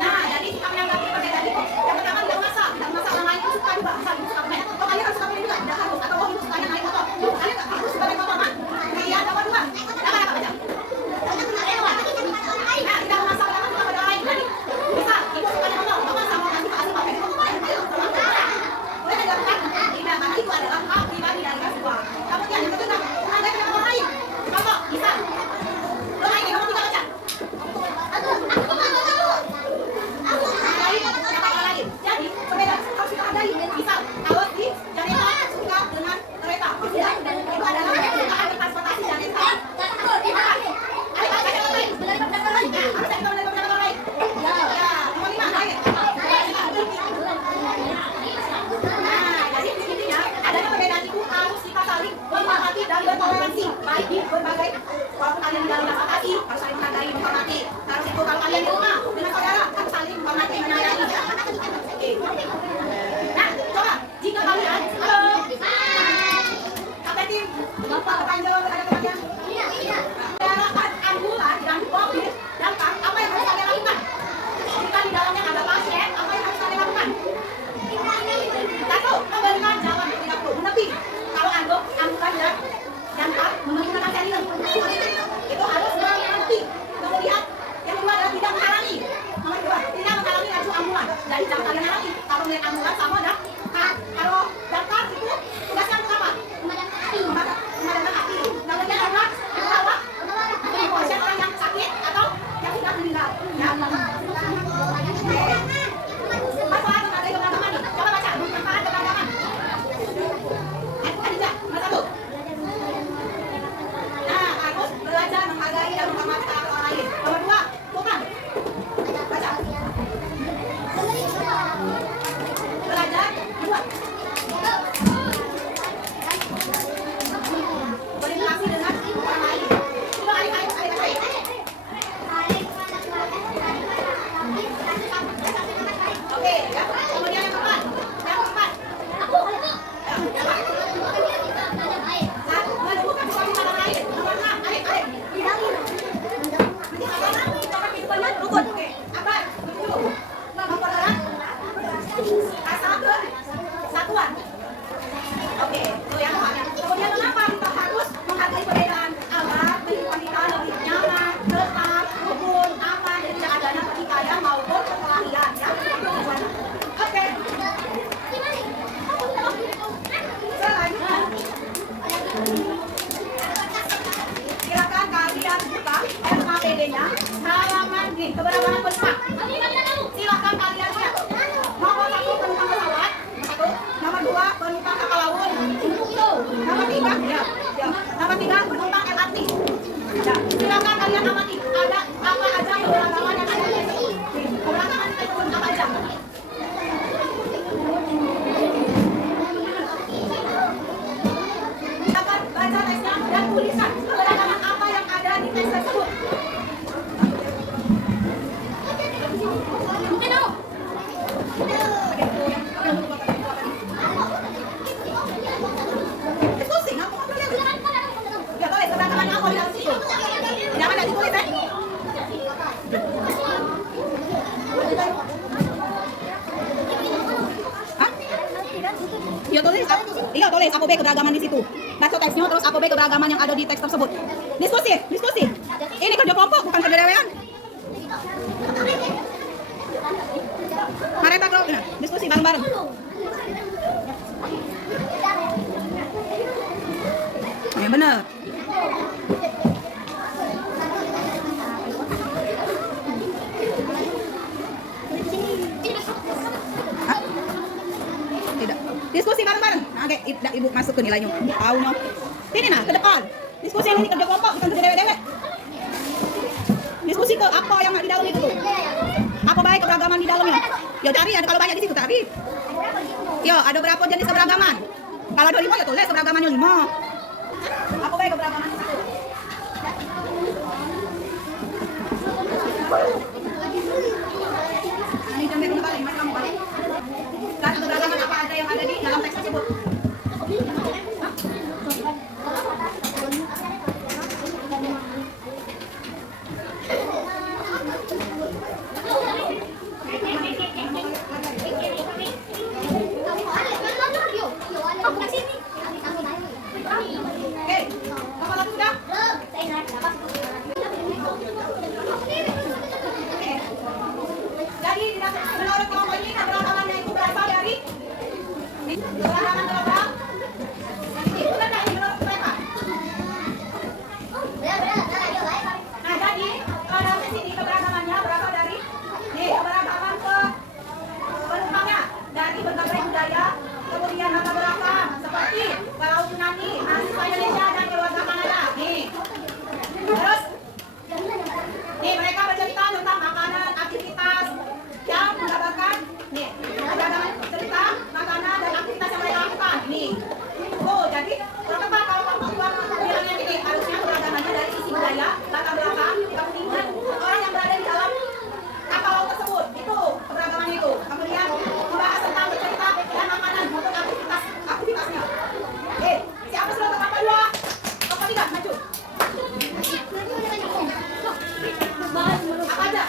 Nah, jadi kita menanggapi perbedaan itu. Yang pertama tidak masak orang lain itu suka juga, misal ibu suka komen. Oh kalian harus suka komen juga, tidak harus. Atau oh ibu sukanya naik motor. Kalian nggak harus suka naik motor kan? Iya, dapat dua. Dapat apa baca? Nah, tidak masak dengan suka pada lain. Jadi, bisa ibu sukanya motor, bapak sama nanti pak asli pakai motor. Boleh dilakukan? Tidak, karena itu adalah hak pribadi dari mahasiswa. Kemudian yang kedua, menghargai pendapat orang lain. Contoh, bisa. Doa ini kamu tidak baca. Jadi perbedaan harus kita hargai. Misal kalau di Janeta suka dengan kereta, itu adalah kesukaan transportasi Janeta. Ada apa yang lain? Harus ada pendapat lain. Ya, nomor 5 lain. Nah, jadi intinya adanya perbedaan itu harus kita saling menghormati dan bertoleransi. Baik di berbagai walaupun kalian di dalam transportasi harus saling menghargai, menghormati. Harus itu kalau kalian di rumah dengan saudara harus saling menghormati, menyayangi. Nah, coba jika kalian Kapten Tim, Bapak Panjang ada temannya. Kendaraan ambulan dan mobil datang, apa yang harus kalian lakukan? Jika di dalamnya ada pasien, apa yang harus kalian lakukan? Satu, memberikan jalan tidak perlu menepi. Kalau ambulan dan jangkar menggunakan sirine, itu harus menepi. Kemudian yang kedua adalah tidak menghalangi. Nomor 2, tidak menghalangi laju ambulan. Jadi jangan kalian halangi. Kalau melihat ambulan sama dan kalau jangkar itu tugasnya untuk apa? Memadamkan api. Kemudian adalah merawat pasien orang yang sakit atau yang sudah meninggal. Ya. Manfaat menghargai keberagaman nih. Coba baca manfaat keberagaman. Adija, nomor 1. Nah, harus belajar menghargai dan menghormati karakter orang lain. Nomor 2, bukan. Baca. Belajar buat. Berinteraksi dengan orang lain. Coba adik-adik. Oke, ya. Kemudian yang keempat. Menemukan sesuatu pada lain. Nomor 6, adik-adik. Rukun. Oke. Apa? 7. Mempererat rasa kesatuan. Oke, itu yang keempat. Kemudian kenapa kita harus menghargai perbedaan? Agar kehidupan kita lebih nyaman, tetap, rukun, aman, dan tidak adanya pertikaian maupun perkelahian. Ya, itu tujuannya. Iya tulis, iya tulis APB keberagaman di situ. Baca teksnya terus APB keberagaman yang ada di teks tersebut. Diskusi, diskusi. Ini kerja kelompok bukan kerja dewean. Mereka kelompok, nah, diskusi bareng-bareng. Ya benar. Tidak. Diskusi bareng-bareng. Nah, oke, ibu masuk ke nilainya. Tahu no. Ini nah ke depan. Diskusi yang ini kerja kelompok bukan kerja dewe-dewe. Diskusi ke apa yang di dalam itu tuh. Apa baik keberagaman di dalamnya? Ya cari, ada kalau banyak di situ cari. Ya ada berapa jenis keberagaman? Kalau ada 5 ya tulis keberagamannya 5. Apa baik keberagaman di situ? Ini jam biru balik, mari kamu balik. Dan keberagaman apa ada yang ada di dalam teks tersebut? Oke, apa lagi sudah? Jadi menurut kelompok ini keberagamannya itu berasal dari keberagaman kelompok. Itu kan dari menurut mereka. Nah jadi pada sini keberagamannya berasal dari keberagaman ke penumpangnya dari berbagai budaya, kemudian latar belakang seperti kalau Yunani, mahasiswa Indonesia dan keluarga Kanada. Terus mereka bercerita tentang makanan, aktivitas yang menggambarkan keberagaman cerita, makanan dan aktivitas yang mereka lakukan. Jadi kenapa kalau kelompok bilangnya ini harusnya keberagamannya dari sisi budaya, latar belakang, kemudian orang yang berada di dalam kapal laut tersebut, itu keberagamannya itu. Kemudian membahas tentang cerita dan makanan maupun aktivitasnya. Siapa sudah ke kapal 2? Kapal 3, maju. Apa aja?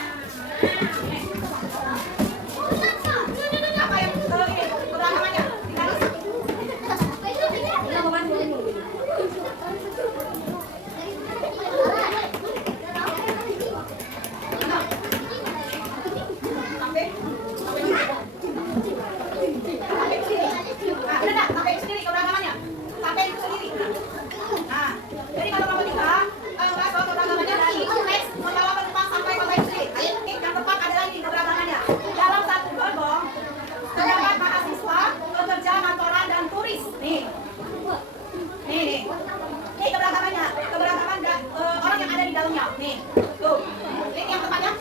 Apa yang ini keberagamannya? Sampai sendiri keberagamannya. Sampai itu sendiri. Nah, jadi kalau kamu bahas soal keberagamannya dari teks membawa penumpang sampai kota itu sendiri. Yang tepat adalah ini keberagamannya. Dalam satu gerbong terdapat mahasiswa, pekerja, kantoran dan turis. Nih keberagamannya. Keberagaman orang yang ada di dalamnya. Nih, tuh. Ini yang tepatnya.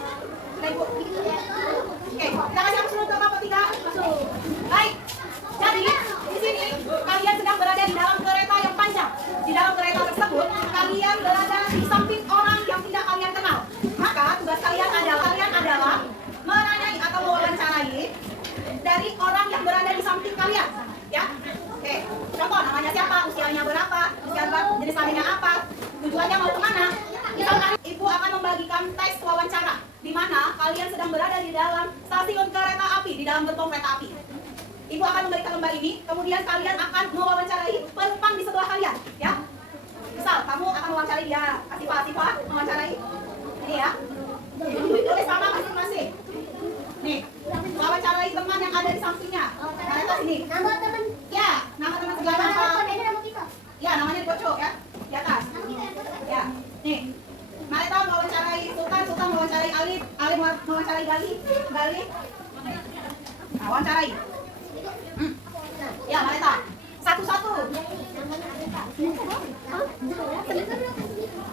Ibu. Oke, kita kasih aku ke kelompok 3. Masuk. Baik. Jadi, di sini kalian sedang berada di dalam kereta yang panjang. Di dalam kereta tersebut, kalian berada di samping orang yang tidak kalian kenal. Maka tugas kalian adalah menanyai atau mewawancarai dari orang yang berada di samping kalian. Ya, oke. Contoh, namanya siapa, usianya berapa, jenis kelaminnya apa, tujuannya mau kemana. Misalkan ibu akan membagikan teks wawancara, di mana kalian sedang berada di dalam stasiun kereta api, di dalam gerbong kereta api. Ibu akan memberikan lembar ini, kemudian kalian akan mewawancarai penumpang di sebelah kalian, ya. Misal, kamu akan mewawancarai dia, Asifa mewawancarai, ini ya. Tulis nama masing-masing. Nih, wawancarai teman yang ada di sampingnya. Nah, sini. Nama teman. Ya, nama teman sebelah apa? Nama kita. Ya, namanya dikocok ya, di atas. Ya, nih. Mereka mewawancarai Sultan mewawancarai Alif mewawancarai Gali. Nah, wawancarai. Ya, mereka satu-satu.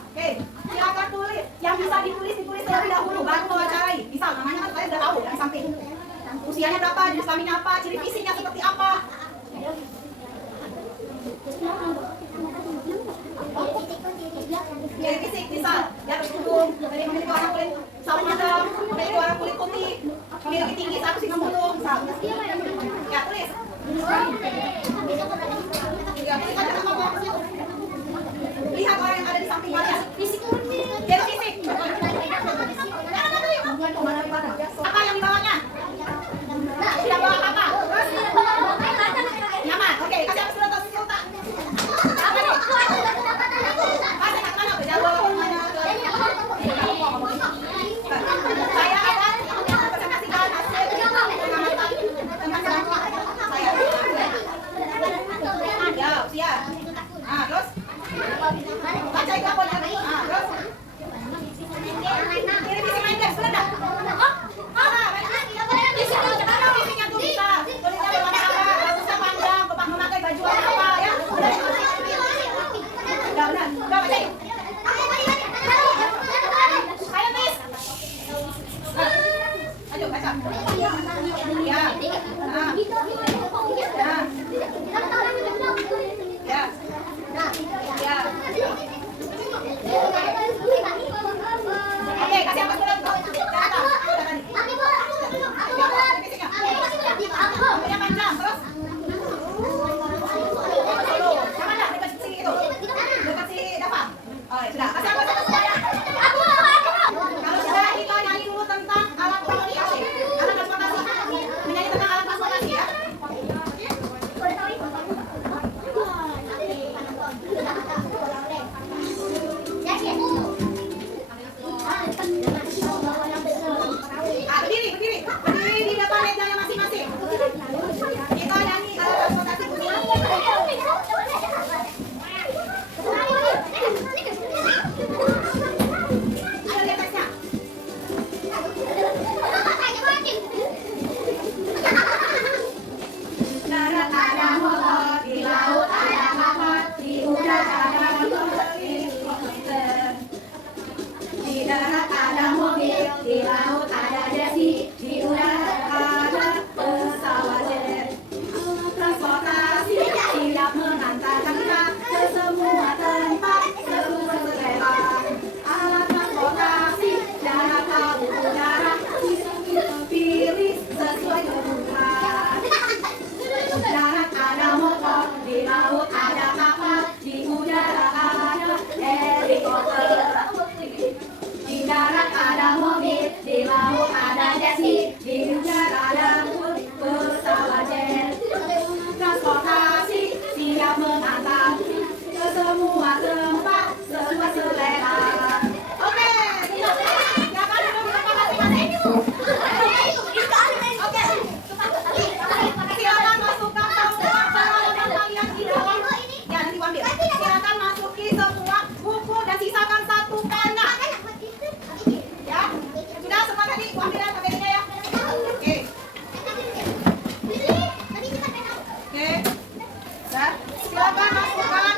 Oke, silakan tulis. Yang bisa ditulis terlebih dahulu baru mewawancarai. Misal namanya kan kalian udah tahu dari samping. Usianya berapa, jenis kelaminnya apa, ciri fisiknya seperti apa. Ciri fisik misal dia berkerudung, memiliki warna kulit sawo madam, memiliki warna kulit putih, memiliki tinggi 190 misal. Ya, tulis. Ya, tulis aja apa? Lihat orang yang ada di samping kalian. Fisik. Dia fisik. Apa yang dibawanya? Tidak bawa apa? Nyaman. Silakan masukkan.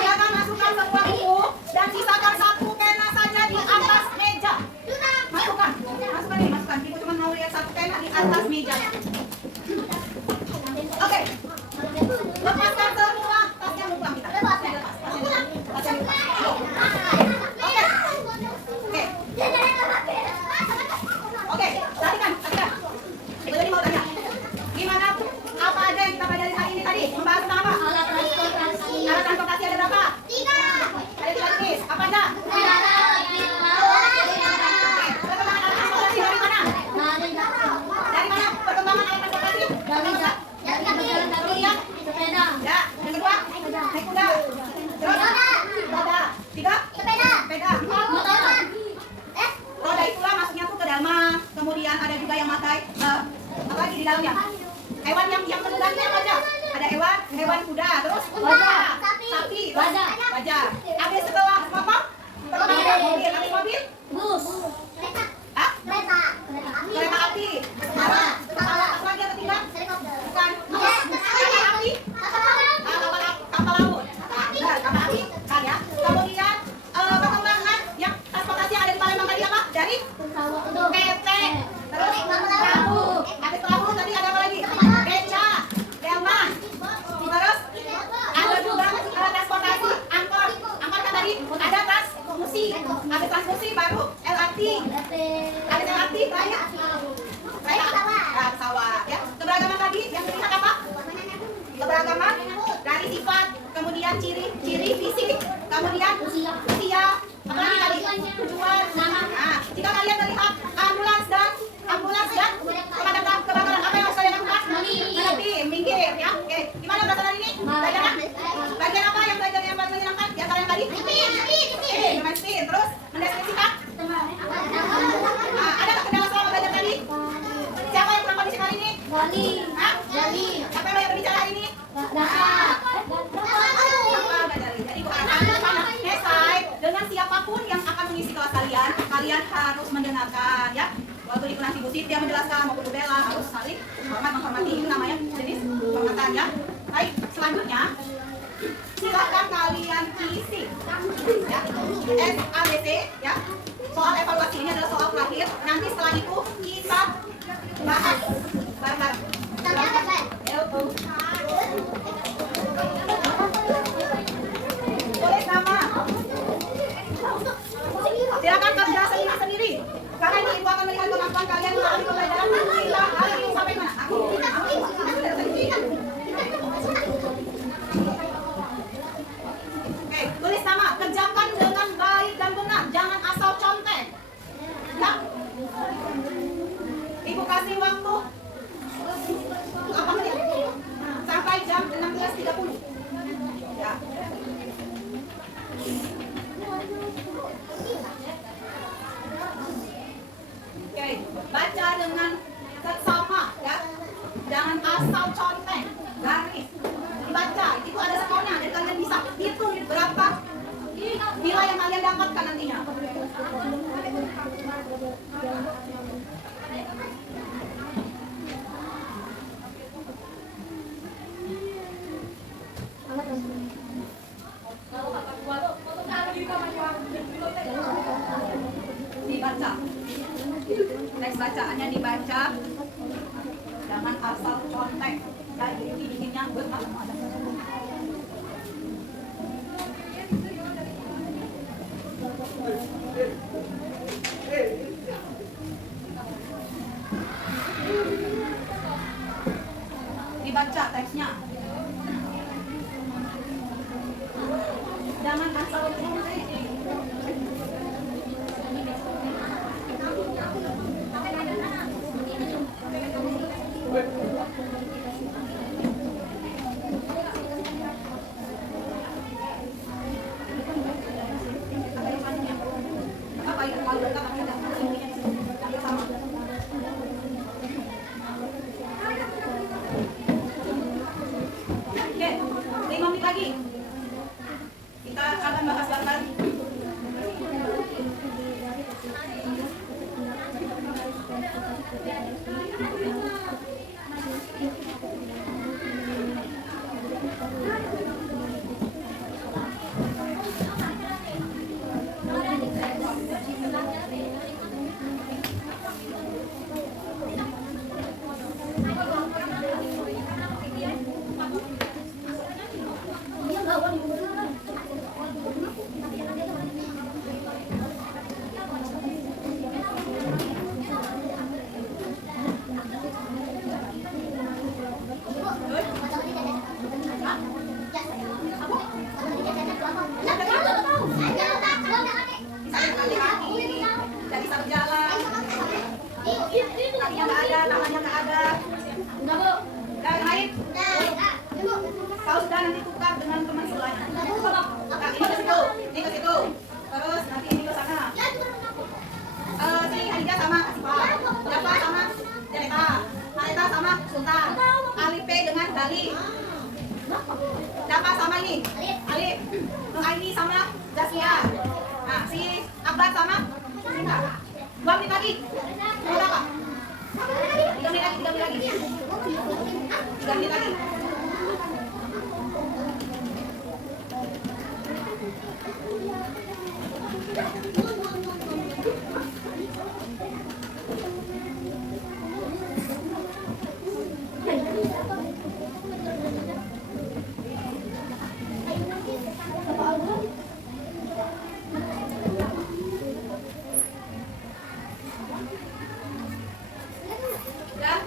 Silakan masukkan semua buku dan sisakan 1 pena saja di atas meja. Masukkan. Masukkan ini, masukkan. Ibu cuma mau lihat 1 pena di atas meja. Oke. Lepaskan semua tasnya mumpung kita. Tasnya lepas. Tasnya lepas. Oke. Oke. Oke, tadikan. Ibu tadi mau tanya. Gimana? Apa aja yang kita pelajari hari ini tadi? Membahas tentang apa? Alat transportasi. Alat transportasi ada berapa? 3. Ada 3 jenis. Apa aja? Perkembangan alat transportasi dari mana? Dari mana perkembangan alat transportasi? Kemudian? Ya. Yang kedua? Naik kuda. Terus? Roda. 3? Sepeda. Roda itulah masuknya tuh ke dalma. Kemudian ada juga yang pakai apa lagi di dalamnya? Hewan yang menunggangi apa aja? Ada hewan kuda, terus sapi, baja. Habis setelah apa? Mobil, habis mobil? Hah? Kereta api. Apa lagi yang ketiga? Bukan. Kapal api. Kapal laut. Nah, kapal api kan ya. Kemudian perkembangan yang transportasi yang ada di Palembang tadi apa? Dari PT. Terus perahu. Habis perahu tadi ada apa lagi? Beca, delman. Terus ada juga transportasi angkot. Angkot kan tadi ada transmusi. Habis transmusi baru LRT. Habis LRT banyak. Pesawat ya. Keberagaman tadi yang dilihat apa? Keberagaman dari sifat, kemudian ciri fisik, kemudian usia, apa lagi tadi? Tujuan. Nah, jika kalian melihat ambulans dan pemadam kebakaran, apa yang harus kalian lakukan? Menepi, minggir ya. Oke, gimana belajar ini? Belajar kan? Bagian apa yang belajar yang paling menyenangkan? Ya kalian tadi? Main spin, terus mendeskripsikan. Nah, ada nggak kendala selama belajar tadi? Siapa yang kurang kondisi hari ini? Hah? Siapa yang banyak berbicara hari ini? Jadi selesai dengan siapapun yang akan mengisi kelas kalian, kalian harus mendengarkan ya. Waktu di kelas Ibu Siti yang menjelaskan maupun Bu Bella harus saling menghormati, itu namanya jenis penghormatan ya. Baik, selanjutnya silakan kalian isi ya. SABC ya. Soal evaluasi ini adalah soal terakhir. Nanti setelah itu kita bahas bareng-bareng. Tulis nama. Silakan kerja sendiri. Karena ini Ibu akan melihat kemampuan kalian melalui pembelajaran kita hari ini sampai mana? Oke, tulis nama. Kerjakan dengan baik dan benar. Jangan asal contek. Ya. Ibu kasih waktu apa menit? Sampai jam 16.30. Ya. Oke, baca dengan seksama ya. Jangan asal contek. Garis. Dibaca. Itu ada skornya. Jadi kalian bisa hitung berapa nilai yang kalian dapatkan nantinya. Dibaca. Teks bacaannya dibaca. Jangan asal contek. Jadi bikinnya benar. Dibaca teksnya. Jangan asal contek. Oke, 5 menit lagi. Kita akan bahas bareng. Tidak bisa berjalan. Kakinya nggak ada, tangannya nggak ada. Dan lain. Kalau sudah nanti tukar dengan teman sebelahnya. Nah, ini ke situ, ini ke situ. Terus nanti ini ke sana. Si Halida sama Asifa, Jafa sama Janeta, Haleta sama Sultan, Alipe dengan Dali, Jafa sama ini Alif, Nur Aini sama Zaskia. Nah, si Akbar sama Sinta. 2 menit lagi. Berapa? 3 menit lagi, 3 menit lagi. 3 menit lagi. Sudah?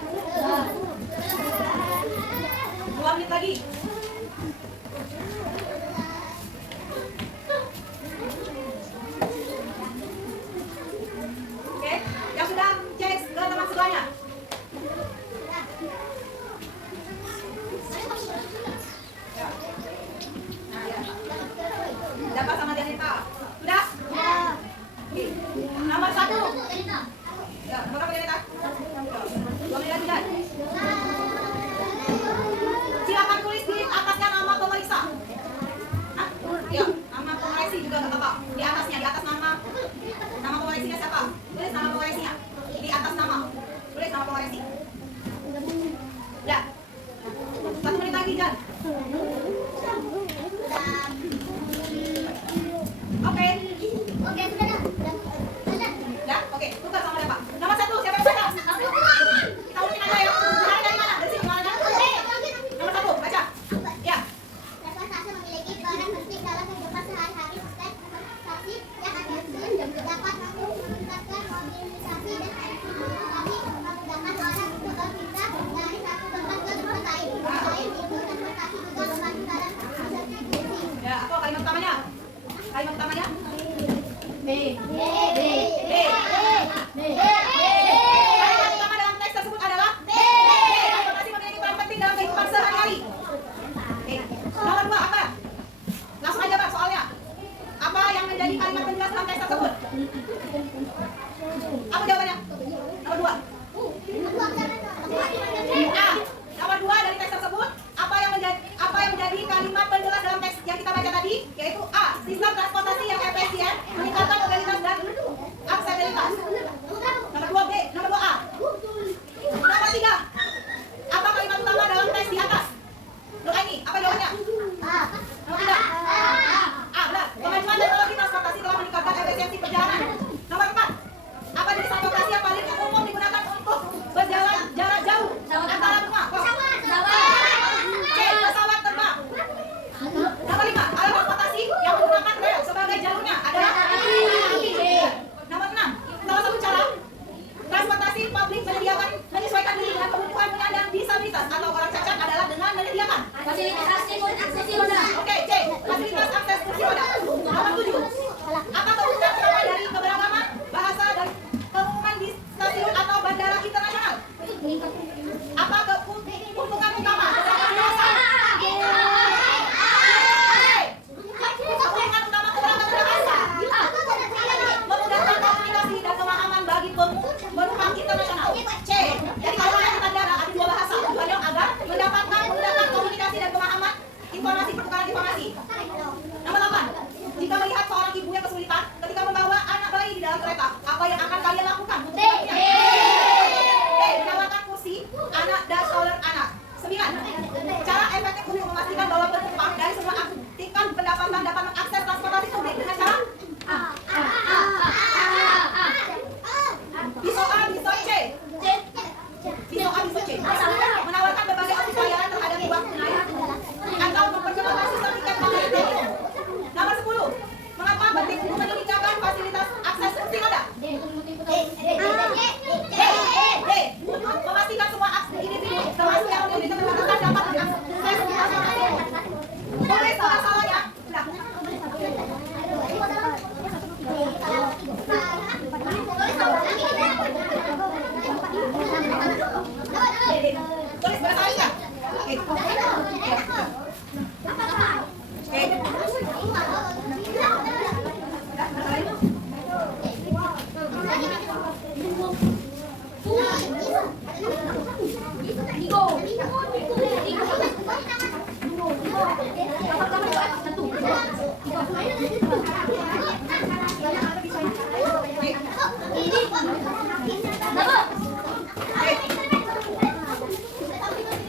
2 menit lagi. Oke, yang sudah cek ke teman sebelahnya. Nah, ya. Dapat sama Janeta. Sudah? Oke. Nomor 1. Ya, nomor berapa Janeta? 2 menit lagi, Dan. Silakan tulis di atasnya nama pemeriksa. Hah? Ya, nama pemeriksa juga nggak apa-apa. Di atasnya, di atas nama pemeriksa siapa? Tulis nama pemeriksa. Di atas nama. Tulis nama pemeriksa. Ya. 1 menit lagi, Dan. Oke. Ya, oke. Tukar sama siapa? Nomor 1, siapa yang baca? Kita urutin aja ya. Mulai dari mana? Dari sini, mulai dari. Nomor 1, baca. Ya. Prestasi memiliki peran penting dalam kehidupan sehari-hari prestasi yang dapat meningkatkan mobilisasi dan kami memudahkan orang untuk berpindah dari satu tempat ke tempat lain. Selain itu, transportasi juga membantu dalam efisiensi. Ya, apa kalimat utamanya? Kalimat utamanya? B. Kalimat utama dalam teks tersebut adalah transportasi memiliki peran penting dalam kehidupan sehari-hari. Oke. Nomor 2 apa? Langsung aja, Pak, soalnya. Apa yang menjadi kalimat penjelas dalam teks tersebut? Apa jawabannya? Nomor 2. A. Nomor 2 dari teks tersebut, apa yang menjadi kalimat penjelas dalam teks yang kita baca tadi, yaitu A. Sistem transportasi yang efisien, meningkatkan mobilitas dan aksesibilitas. Nomor 2 B. Nomor 2 A. Nomor 3. Apa kalimat utama dalam teks di atas? Nur Aini, apa jawabannya? Nomor 3. A. Benar. Kemajuan teknologi transportasi telah meningkatkan efisiensi perjalanan. Nomor 4. Apa jenis transportasi yang paling umum digunakan untuk berjalan jarak jauh antara rumah? C. Pesawat terbang. Nomor 5. Alat transportasi yang menggunakan rel sebagai jalurnya adalah Nomor 6. Salah satu cara transportasi publik menyesuaikan diri dengan kebutuhan penyandang disabilitas atau orang cacat adalah dengan menyediakan Fasilitas aksesi roda. Oke, C. Fasilitas akses kursi roda. Nomor 7. Apa keuntungan sampai dari keberagaman bahasa dan pengumuman di stasiun atau bandara internasional? Apa keuntungan utama? Keuntungan utama keberagaman bahasa. Memudahkan komunikasi dan pemahaman bagi penumpang internasional. C. Jadi kalau ada di bandara ada 2 bahasa, tujuannya agar memudahkan komunikasi dan pemahaman informasi, pertukaran informasi. Nomor 8. Jika melihat seorang ibu yang kesulitan ketika membawa anak bayi di dalam kereta, apa yang akan kalian lakukan? D. Menawarkan kursi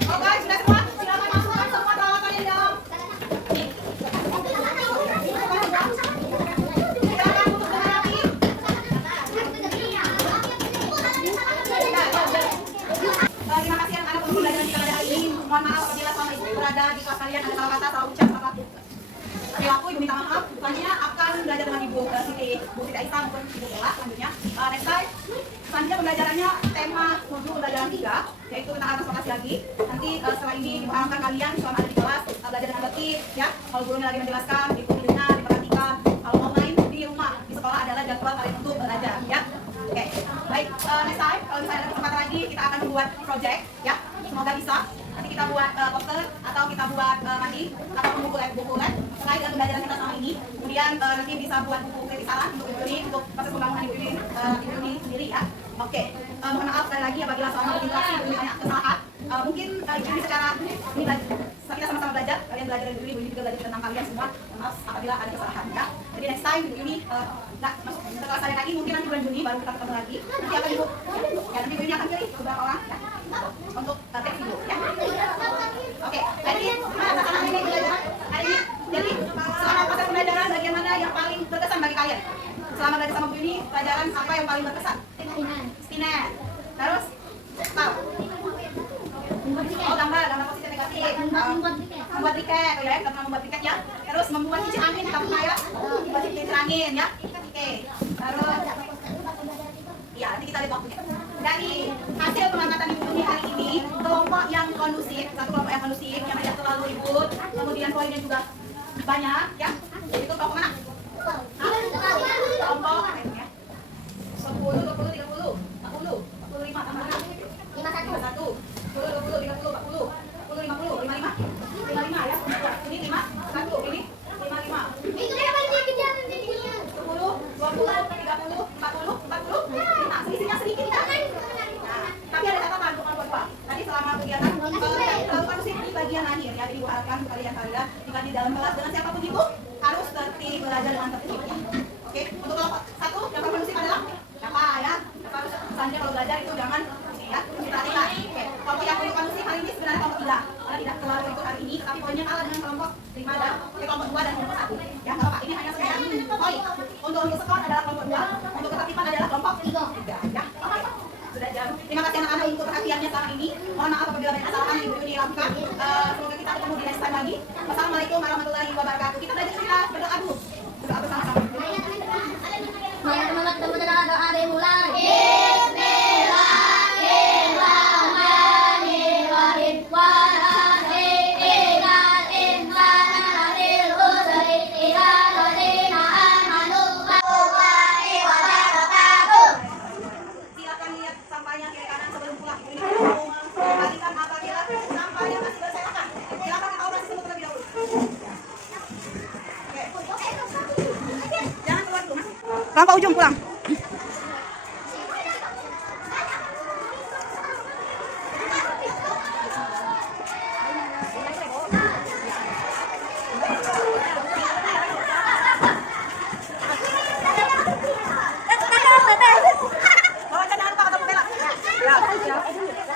Oke, sudah semua. Silakan masukkan semua peralatannya di dalam. Silakan untuk berhenti. Terima kasih anak-anak untuk pembelajaran kita pada hari ini. Mohon maaf apabila selama itu berada di kelas kalian ada salah kata, salah ucap, salah perilaku. Ibu minta maaf. Selanjutnya akan belajar dengan Ibu Siti Aisyah maupun Ibu Bella. Selanjutnya next time. Selanjutnya pembelajarannya tema modul pembelajaran 3 yaitu tentang transportasi lagi. Nanti setelah ini dipahamkan kalian selama ada di kelas belajar dengan tertib ya. Kalau gurunya lagi menjelaskan, didengar, diperhatikan. Kalau online di rumah, di sekolah adalah jadwal kalian untuk belajar ya. Oke, baik. Next time kalau misalnya ada kesempatan lagi kita akan membuat project ya. Semoga bisa. Nanti kita buat poster atau kita buat nanti atau buku lab terkait dengan pembelajaran kita selama ini. Kemudian nanti bisa buat buku kritik saran untuk Ibu ini untuk proses pembangunan Ibu ini sendiri ya. Oke, mohon maaf sekali lagi apabila selama berinteraksi Ibu ini banyak kesalahan. Mungkin Ibu ini secara ini kita sama-sama belajar. Kalian belajar dari Ibu ini juga belajar tentang kalian semua. Maaf apabila ada kesalahan ya. Jadi next time Ibu ini nggak setelah saya lagi mungkin nanti bulan Juni baru kita ketemu lagi. Nanti akan Ibu ya nanti Ibu ini akan pilih beberapa orang ya untuk tes Ibu ya. Oke, jadi gimana anak ini pelajaran hari ini? Jadi selama proses pembelajaran bagian mana yang paling berkesan bagi kalian? Selama belajar sama Bu ini pelajaran apa yang paling berkesan? Spinner. Terus apa? Oh gambar positif negatif. Membuat tiket, ya kita pernah membuat tiket ya. Terus membuat cincin angin kita pernah ya. Membuat cincin angin ya. Oke. Terus ya nanti kita lihat waktunya. Dari hasil pengamatan Ibu ini hari ini, kelompok yang kondusif, satu kelompok yang kondusif, yang tidak terlalu ribut, kemudian poinnya juga banyak, ya. Itu kelompok mana? Kelompok ya. 10, 20, 30, 40, 45, tambah 51, 10, 20, 30, 40, 40, 50, 55, 55 ya. Ini 5, 1, ini 55. 10, 20, 30, 40, 40. Nah, selisihnya sedikit kan? Nah, tapi ada catatan untuk kelompok 2. Tadi selama kegiatan terlalu kondusif di bagian akhir ya. Jadi harapkan kalian jika di dalam kelas dengan siapapun Ibu harus tertib, belajar dengan tertib ya. Oke, untuk kelompok 1 yang paling kondusif adalah siapa ya? Harus selanjutnya kalau belajar itu jangan ini ya, diperhatikan. Oke, kelompok yang paling kondusif hari ini sebenarnya kelompok 3. Karena tidak terlalu ikut hari ini, tapi poinnya kalah dengan kelompok 5 dan kelompok 2 dan kelompok 1. Ya, enggak apa-apa. Ini hanya sekedar poin. Untuk skor adalah kelompok 2, untuk ketertiban adalah kelompok 3 ya. Oke. Sudah jam. Terima kasih anak-anak untuk perhatiannya selama ini. Mohon maaf apabila banyak kesalahan yang Ibu ini lakukan. Semoga kita ketemu di next time lagi. Wassalamualaikum warahmatullahi wabarakatuh. Kita belajar kita berdoa dulu. Berdoa bersama-sama. Semangat teman-teman, doa dimulai. Silakan lihat sampahnya kiri kanan sebelum pulang. Ini mau mengembalikan apabila sampahnya masih berserakan. Silakan kita operasi dulu terlebih dahulu. Oke. Jangan keluar dulu. Sampai ujung pulang. Bawa jangan lupa ketemu Bella. Ya.